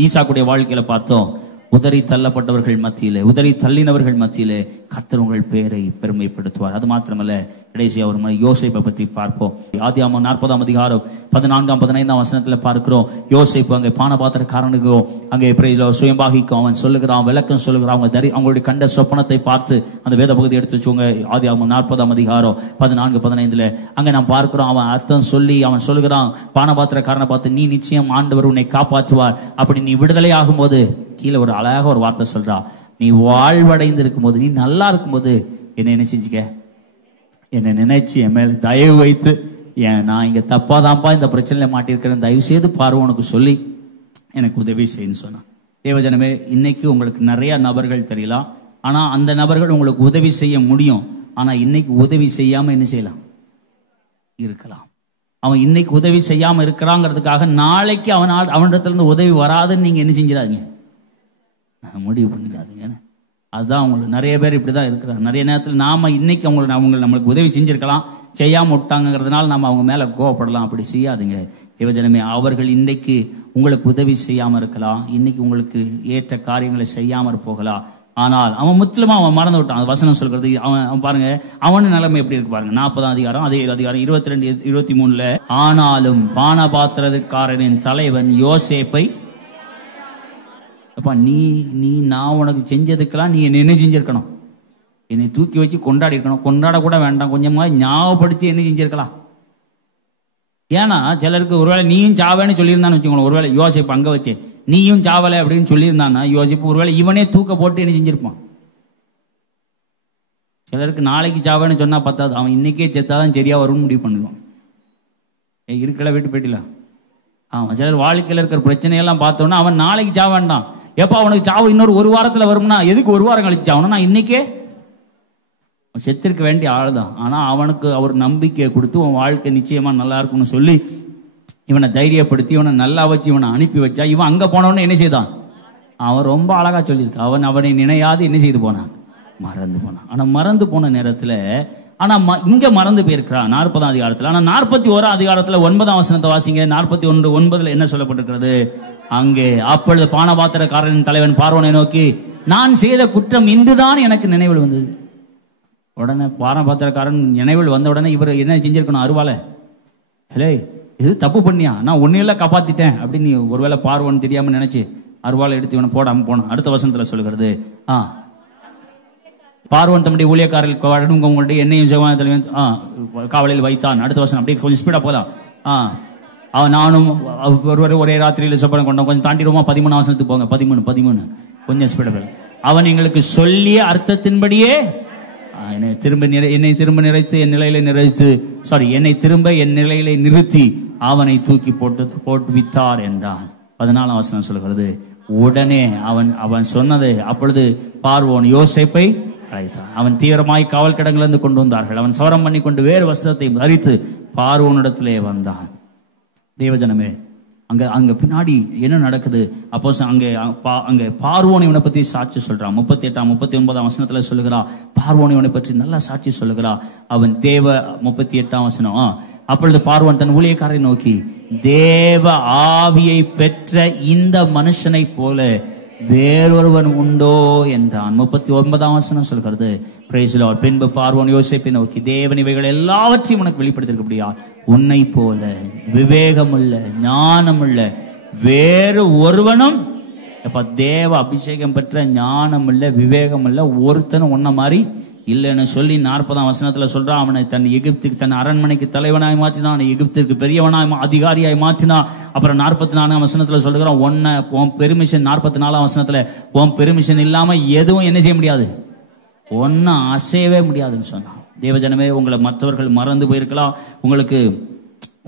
ஈசாக்குடைய வாழ்க்கையில பார்த்தோம். உதறி தள்ளப்பட்டவர்கள் மத்தியிலே, உதறி தள்ளினவர்கள் மத்தியிலே கர்த்தர் உங்கள் பெயரை பெருமைப்படுத்துவார். அது மாத்திரமல்ல, கடைசியா ஒரு முறை யோசேப்பை பற்றி பார்ப்போம். ஆதியாகமம் 40ஆம் அதிகாரம் 14ஆம் 15ஆம் வசனத்துல பார்க்கிறோம். யோசேப்பு அங்கே பானபாத்திரக்காரனுக்கோ அங்கே சுயம்பாகிக்கும் அவன் சொல்லுகிறான், விளக்கம் சொல்லுகிறான். அவங்களுடைய கண்ட சொப்பனத்தை பார்த்து அந்த வேத பகுதி எடுத்து வச்சுங்க. ஆதியாகமம் 40ஆம் அதிகாரம் 14-15 அங்க நாம் பார்க்கிறோம். அவன் அர்த்தம் சொல்லி அவன் சொல்லுகிறான், பானபாத்திரக்காரனை பார்த்து, நீ நிச்சயம் ஆண்டவர் உன்னை காப்பாற்றுவார், அப்படி நீ விடுதலை ஆகும் போது, கீழே ஒரு அழகாக ஒரு வார்த்தை சொல்றா, நீ வாழ்வடைந்து இருக்கும் போது, நீ நல்லா இருக்கும் போது என்ன செஞ்சுக்க, என்னை நினைச்சு என் மேல் தயவு வைத்து, நான் இங்க தப்பாதான்ப்பா இந்த பிரச்சனையில மாட்டிருக்கிறேன், தயவு செய்து பார்வோனுக்கு சொல்லி எனக்கு உதவி செய்யன்னு சொன்னான். தேவஜனமே, இன்னைக்கு உங்களுக்கு நிறைய நபர்கள் தெரியலாம், ஆனா அந்த நபர்கள் உங்களுக்கு உதவி செய்ய முடியும். ஆனா இன்னைக்கு உதவி செய்யாம என்ன செய்யலாம், இருக்கலாம். அவன் இன்னைக்கு உதவி செய்யாம இருக்கிறாங்கிறதுக்காக நாளைக்கு அவனிடத்துல இருந்து உதவி வராதுன்னு நீங்க என்ன செஞ்சிடாதீங்க, முடிவு பண்ணிடாதீங்க. அதுதான் அவங்களுக்கு நிறைய பேர் இப்படிதான் இருக்கிறாங்க. நிறைய நேரத்தில் நாம இன்னைக்கு அவங்க நம்மளுக்கு உதவி செஞ்சிருக்கலாம், செய்யாம விட்டாங்கிறதுனால நம்ம அவங்க மேல கோவப்படலாம். அப்படி செய்யாதுங்க தேவஜனமே. அவர்கள் இன்னைக்கு உங்களுக்கு உதவி செய்யாம இருக்கலாம், இன்னைக்கு உங்களுக்கு ஏற்ற காரியங்களை செய்யாம போகலாம். ஆனால் அவன் முற்றிலுமா அவன் மறந்து விட்டான். வசனம் சொல்றது அவன் பாருங்க, அவனு நிலைமை எப்படி இருக்கு பாருங்க. 40ஆம் அதிகாரம் அதே அதிகாரம் 22-23 ஆனாலும் பானபாத்திரக்காரனின் தலைவன் யோசேப்பை, நீ நான் உனக்கு செஞ்சதுக்கெல்லாம் நீ என்ன செஞ்சிருக்கணும், என்னை தூக்கி வச்சு கொண்டாடி இருக்கணும். கொண்டாட கூட வேண்டாம், கொஞ்சமா ஞாபகப்படுத்தி என்ன செஞ்சிருக்கலாம். ஏன்னா சிலருக்கு ஒருவேளை நீயும் சாவேன்னு சொல்லியிருந்தான்னு வச்சுக்கோங்க. ஒருவேளை யோசிப்பு அங்க வச்சு நீயும் சாவலை அப்படின்னு சொல்லியிருந்தான்னா யோசிப்பு ஒருவேளை இவனே தூக்க போட்டு என்ன செஞ்சிருப்பான். சிலருக்கு நாளைக்கு சாவேன்னு சொன்னா பத்தாது, அவன் இன்னைக்கே செத்தாதான் சரியா வரும்னு முடிவு பண்ணுவான். இருக்கல வீட்டு போயிட்டல. சிலர் வாழ்க்கையில் இருக்கிற பிரச்சனையெல்லாம் பார்த்தோன்னா அவன் நாளைக்கு சாவ வேண்டாம், எப்ப அவனுக்கு சாவு இன்னொரு 1 வாரத்துல வரும்னா எதுக்கு 1 வாரம் கழிச்சு சாவணும், நான் இன்னைக்கே செத்திருக்க வேண்டிய ஆள் தான். ஆனா அவனுக்கு அவர் நம்பிக்கையை கொடுத்து உன் வாழ்க்கை நிச்சயமா நல்லா இருக்கும்னு சொல்லி இவனை தைரியப்படுத்தி இவனை நல்லா வச்சு இவனை அனுப்பி வச்சா, இவன் அங்க போனவன்னு என்ன செய்தான், அவன் ரொம்ப அழகா சொல்லியிருக்கான். அவனை நினையாது என்ன செய்து போனான், மறந்து போனான். ஆனா மறந்து போன நேரத்துல ஆனா இங்க மறந்து போயிருக்கிறான் 40ஆம் அதிகாரத்துல. ஆனா 41ஆம் அதிகாரத்துல 9ஆம் வசனத்தை வாசிங்க. 41:9 என்ன சொல்லப்பட்டிருக்கிறது, அங்கே அப்பொழுது பானபாத்திரக்காரனின் தலைவன் பார்வோனை நோக்கி, நான் செய்த குற்றம் இன்றுதான் எனக்கு நினைவில் வந்தது. உடனே பானபாத்திரக்காரன் நினைவில் வந்த உடனே இவர் என்ன செஞ்சிருக்கணும், அருவாலை, ஹலே இது தப்பு பண்ணியா, நான் ஒன்னையெல்லாம் காப்பாத்திட்டேன் அப்படின்னு ஒருவேளை பார்வோன்னு தெரியாம நினைச்சு அருவாலை எடுத்து இவனை போடாம போனான். அடுத்த வசனத்துல சொல்லுகிறது, பார்வோன் தம்முடைய ஊழியக்காரர்கள் உங்களுடைய என்னையும் காவலில் வைத்தான். அடுத்த வசனம் அப்படியே கொஞ்சம் ஸ்பீடா போதான். அவன் நானும் ஒரே ராத்திரியில சொப்பனம் கொண்டோம். கொஞ்சம் தாண்டிடுவோமா, 13ஆம் வசனத்துக்கு போங்க. 13 கொஞ்சம் ஸ்பீடா போய். அவன் எங்களுக்கு சொல்லிய அர்த்தத்தின்படியே என்னை திரும்ப நிறைத்து என் நிலையில நிறைத்து என்னை திரும்ப என் நிலையில நிறுத்தி அவனை தூக்கி போட்டு வித்தார் என்றான். 14ஆம் வசனம் சொல்கிறது, உடனே அவன் சொன்னது, அப்பொழுது பார்வோன் யோசேப்பை அழைத்தான். அவன் தீவிரமாய் காவல் கிடங்கிலிருந்து கொண்டு வந்தார்கள். அவன் சவரம் பண்ணி கொண்டு வேறு வஸ்திரத்தை தரித்து பார்வோனிடத்திலே வந்தான். தேவஜனமே, அங்க பின்னாடி என்ன நடக்குது, அப்போ அங்க பார்வோன் இவனை பத்தி சாட்சி சொல்றான். 38ஆம் 39ஆம் வசனத்துல சொல்லுகிறா, பார்வோன் இவனை பற்றி நல்லா சாட்சி சொல்லுகிறா. அவன் தேவ 38ஆம் வசனம், அப்பொழுது பார்வோன் தன் ஊழியக்காரரை நோக்கி, தேவ ஆவியை பெற்ற இந்த மனுஷனை போல வேறொருவன் உண்டோ என்றான். 39ஆம் வசனம் சொல்கிறது, பிரைஸ் தி லார்ட். பின்பு பார்வோன் யோசேப்பை நோக்கி, தேவன் இவைகள் எல்லாவற்றையும் உனக்கு வெளிப்படுத்தியிருக்கபடியா உன்னை போல விவேகமுள்ள ஞானமுள்ள வேறு ஒருவனும், அப்ப தேவ அபிஷேகம் பெற்ற ஞானமுள்ள விவேகமுள்ள ஒருத்தனும் உன்ன மாதிரி இல்லைன்னு சொல்லி 40ஆம் வசனத்துல சொல்றான். அவனை தன் எகிப்துக்கு, தன் அரண்மனைக்கு தலைவனாய் மாற்றினான், எகிப்திற்கு பெரியவனாய் அதிகாரியாய் மாற்றினான். அப்புறம் 44ஆம் வசனத்துல சொல்றான், உன் பெர்மிஷன், 44ஆம் வசனத்துல உன் பெர்மிஷன் இல்லாம எதுவும் என்ன செய்ய முடியாது, ஒன்னும் அசையவே முடியாதுன்னு சொன்னான். தேவஜனமே, உங்களை மற்றவர்கள் மறந்து போயிருக்கலாம், உங்களுக்கு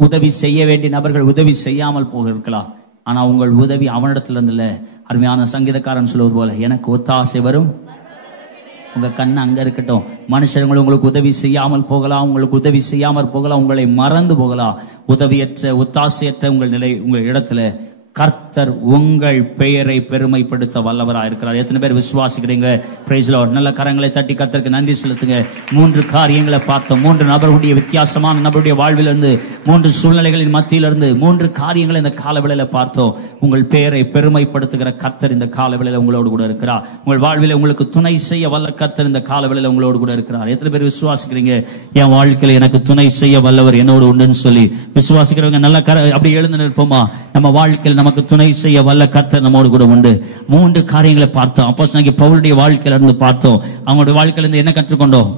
உதவி செய்ய வேண்டிய நபர்கள் உதவி செய்யாமல் போயிருக்கலாம். ஆனா உங்கள் உதவி அவனிடத்துல இருந்துல. அருமையான சங்கீதக்காரன் சொல்வது போல, எனக்கு ஒத்தாசை வரும், உங்க கண்ணு அங்க இருக்கட்டும். மனுஷர்கள் உங்களுக்கு உதவி செய்யாமல் போகலாம், உங்களுக்கு உதவி செய்யாமல் போகலாம், உங்களை மறந்து போகலாம். உதவியற்ற ஒத்தாசையற்ற உங்கள் நிலை, உங்கள் இடத்துல கர்த்தர் உங்கள் பெயரை பெருமைப்படுத்த வல்லவராக இருக்கிறார். எத்தனை பேர் விசுவாசிக்கிறீங்க? Praise the Lord. நல்ல கரங்களை தட்டி கர்த்தருக்கு நன்றி செலுத்துங்க. 3 காரியங்களை பார்த்தோம். 3 நபர்களுடைய வித்தியாசமான நபருடைய வாழ்விலிருந்து, 3 சூழ்நிலைகளின் மத்தியிலிருந்து 3 காரியங்களை இந்த காலவேளையில பார்த்தோம். உங்கள் பெயரை பெருமைப்படுத்துகிற கர்த்தர் இந்த காலவேளையில உங்களோடு கூட இருக்கிறார். உங்கள் வாழ்வில உங்களுக்கு துணை செய்ய வல்ல கர்த்தர் இந்த காலவேளையில உங்களோடு கூட இருக்கிறார். எத்தனை பேர் விசுவாசிக்கிறீங்க? என் வாழ்க்கையில எனக்கு துணை செய்ய வல்லவர் என்னோடு உண்டுன்னு சொல்லி விசுவாசிக்கிறவங்க நல்ல அப்படி எழுந்து நிற்போமா? நம்ம வாழ்க்கையில் நமக்கு துணை செய்ய வல்ல கர்த்தர் நம்மோடு கூட உண்டு. 3 காரியங்களை பார்த்தோம். அப்போஸ்தலனாகிய பவுலுடைய வாழ்க்கையில இருந்து பார்த்தோம். அவங்களுடைய வாழ்க்கையில இருந்து என்ன கற்றுக்கொண்டோம்?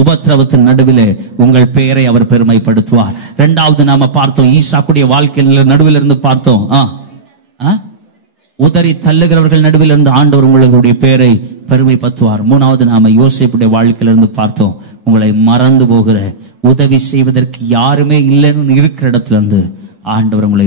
உபத்திரவத்தின் நடுவிலே உங்கள் பெயரை அவர் பெருமைப்படுத்துவார். 2வது நாம பார்த்தோம், ஈசாக்குடைய வாழ்க்கையில நடுவில் இருந்து பார்த்தோம், உதறி தள்ளுகிறவர்கள் நடுவில் இருந்து ஆண்டவர் உங்களுடைய பெயரை பெருமைப்படுத்துவார். 3வது நாம யோசேப்புடைய வாழ்க்கையில இருந்து பார்த்தோம், உங்களை மறந்து போகிற, உதவி செய்வதற்கு யாருமே இல்லைன்னு இருக்கிற இடத்துல இருந்து ஆண்டவர் உங்களை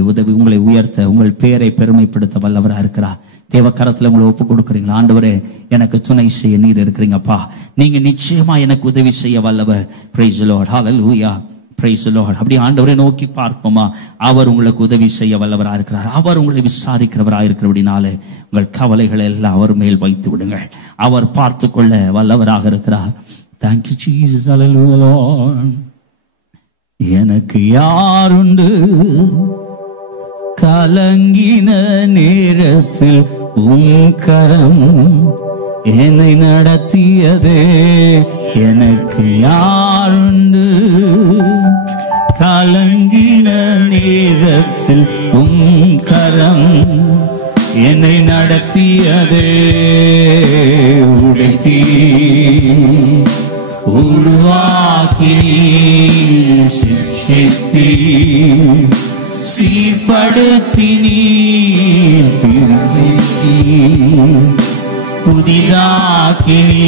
உயர்த்த, உங்கள் பெயரை பெருமைப்படுத்த வல்லவராக இருக்கிறார். தேவக்கரத்துல உங்களை ஒப்பு கொடுக்குறீங்களா? ஆண்டவரே, எனக்கு துணை செய்ய நீர் இருக்கிறீங்கப்பா, நீங்க நிச்சயமா எனக்கு உதவி செய்ய வல்லவர். Price the Lord. Hallelujah. Praise the Lord. அப்படி ஆண்டவரை நோக்கி பார்ப்போமா? அவர் உங்களுக்கு உதவி செய்ய வல்லவராக இருக்கிறார். அவர் உங்களை விசாரிக்கிறவராக இருக்கிறபடினாலே உங்கள் கவலைகளை எல்லாம் அவர் மேல் வைத்து விடுங்கள். அவர் பார்த்து கொள்ள வல்லவராக இருக்கிறார். Thank you Jesus. Hallelujah Lord. எனக்கு யாருண்டு கலங்கின நேரத்தில் உம் கரம் என்னை நடத்தியதே. எனக்கு யாருண்டு கலங்கின நேரத்தில் உம் கரம் என்னை நடத்தியதே. உடைத்தீ உருவாக்கி சிருஷ்டித்தீ சீர்படுத்தினீ புதிதாக்கினீ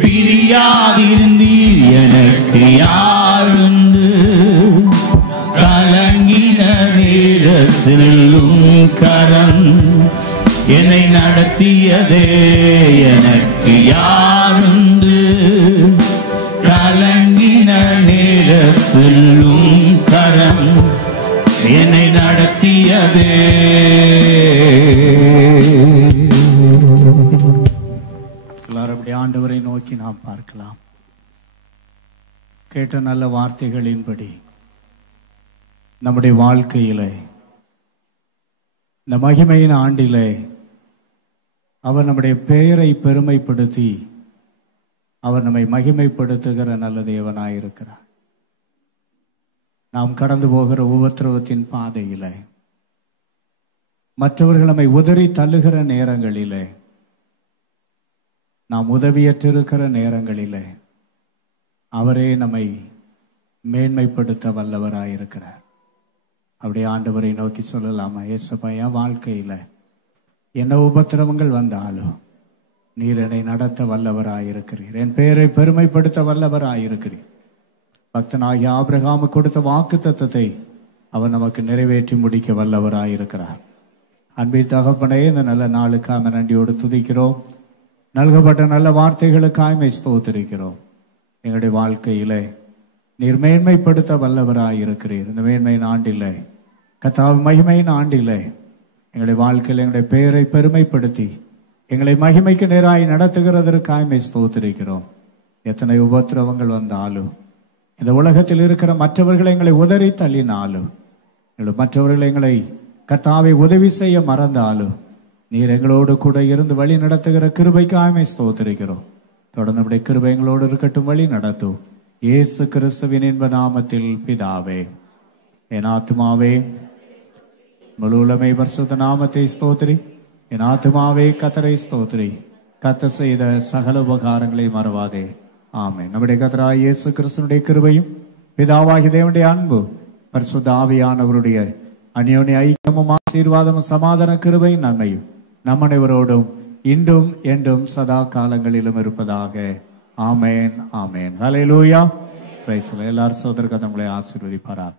பிரியாதிருந்தீர். எனக்கு யாருண்டு கலங்கின நேரத்திலும் கரம் என்னை நடத்தியதே. எனக்கு யாருண்டு கலங்கின நேரத்திலும் கரம் என்னை நடத்தியதே. எல்லாரும் ஆண்டவரை நோக்கி நாம் பார்க்கலாம். கேட்ட நல்ல வார்த்தைகளின்படி நம்முடைய வாழ்க்கையிலே இந்த மகிமையின் ஆண்டிலே அவர் நம்முடைய பெயரை பெருமைப்படுத்தி அவர் நம்மை மகிமைப்படுத்துகிற நல்ல தேவனாயிருக்கிறார். நாம் கடந்து போகிற உபத்திரவத்தின் பாதையிலே, மற்றவர்கள் நம்மை உதறி தள்ளுகிற நேரங்களிலே, நாம் உதவியற்றிருக்கிற நேரங்களிலே அவரே நம்மை மேன்மைப்படுத்த வல்லவராயிருக்கிறார். அப்படியே ஆண்டவரை நோக்கி சொல்லலாமா? ஏசப்பா, என் வாழ்க்கையில என்ன உபத்திரவங்கள் வந்தாலும் நீர் என்னை நடத்த வல்லவராயிருக்கிறீர், என் பெயரை பெருமைப்படுத்த வல்லவராயிருக்கிறீர். பக்தனாகிய ஆபிரகாமுக்கு கொடுத்த வாக்கு தத்தத்தை அவர் நமக்கு நிறைவேற்றி முடிக்க வல்லவராயிருக்கிறார். அன்பின் தகப்பனே, இந்த நல்ல நாளுக்காக நன்றியோடு துதிக்கிறோம். நல்கப்பட்ட நல்ல வார்த்தைகளுக்காக ஸ்தோத்திரிக்கிறோம். எங்களுடைய வாழ்க்கையிலே நீர் மேன்மைப்படுத்த வல்லவராயிருக்கிறீர். இந்த மேன்மையின் ஆண்டிலே, கர்த்தாவே மகிமையின் ஆண்டிலே எங்களுடைய வாழ்க்கையில் எங்களுடைய பெயரை பெருமைப்படுத்தி எங்களை மகிமைக்கு நேராய் நடத்துகிறதற்காக ஸ்தோத்திரிக்கிறோம். எத்தனை உபத்திரவங்கள் வந்தாலும், இந்த உலகத்தில் இருக்கிற மற்றவர்களை எங்களை உதறி தள்ளினாலும், மற்றவர்கள் எங்களை கர்த்தாவை உதவி செய்ய மறந்தாலும் நீர் எங்களோடு கூட இருந்து வழி நடத்துகிற கிருபைக்காக ஸ்தோத்திரிக்கிறோம். தொடர்ந்து நம்முடைய கிருபை எங்களோடு இருக்கட்டும், வழி நடத்தும். இயேசு கிறிஸ்துவின் இன்ப நாமத்தில் பிதாவே. என் ஆத்துமாவே முழு உலமை பரிசுத்த நாமத்தை ஸ்தோத்திரி. என் ஆத்துமாவே கர்த்தரை ஸ்தோத்திரி. கர்த்தர் செய்த சகல உபகாரங்களை மறவாதே. ஆமென். நம்முடைய கர்த்தராகிய இயேசு கிறிஸ்துவினுடைய கிருபையும் பிதாவாகிய தேவனுடைய அன்பு பரிசுத்த ஆவியானவருடைய அந்யோன்ய ஐக்கியமும் ஆசீர்வாதமும் சமாதான கிருபையும் நன்மையும் நம் அனைவரோடும் இன்றும் என்றும் சதா காலங்களிலும் இருப்பதாக. Amen, amen. Hallelujah. Praise the Lord. எல்லாரும் சோதர கதங்களை ஆசீர்வதிப்பாராக.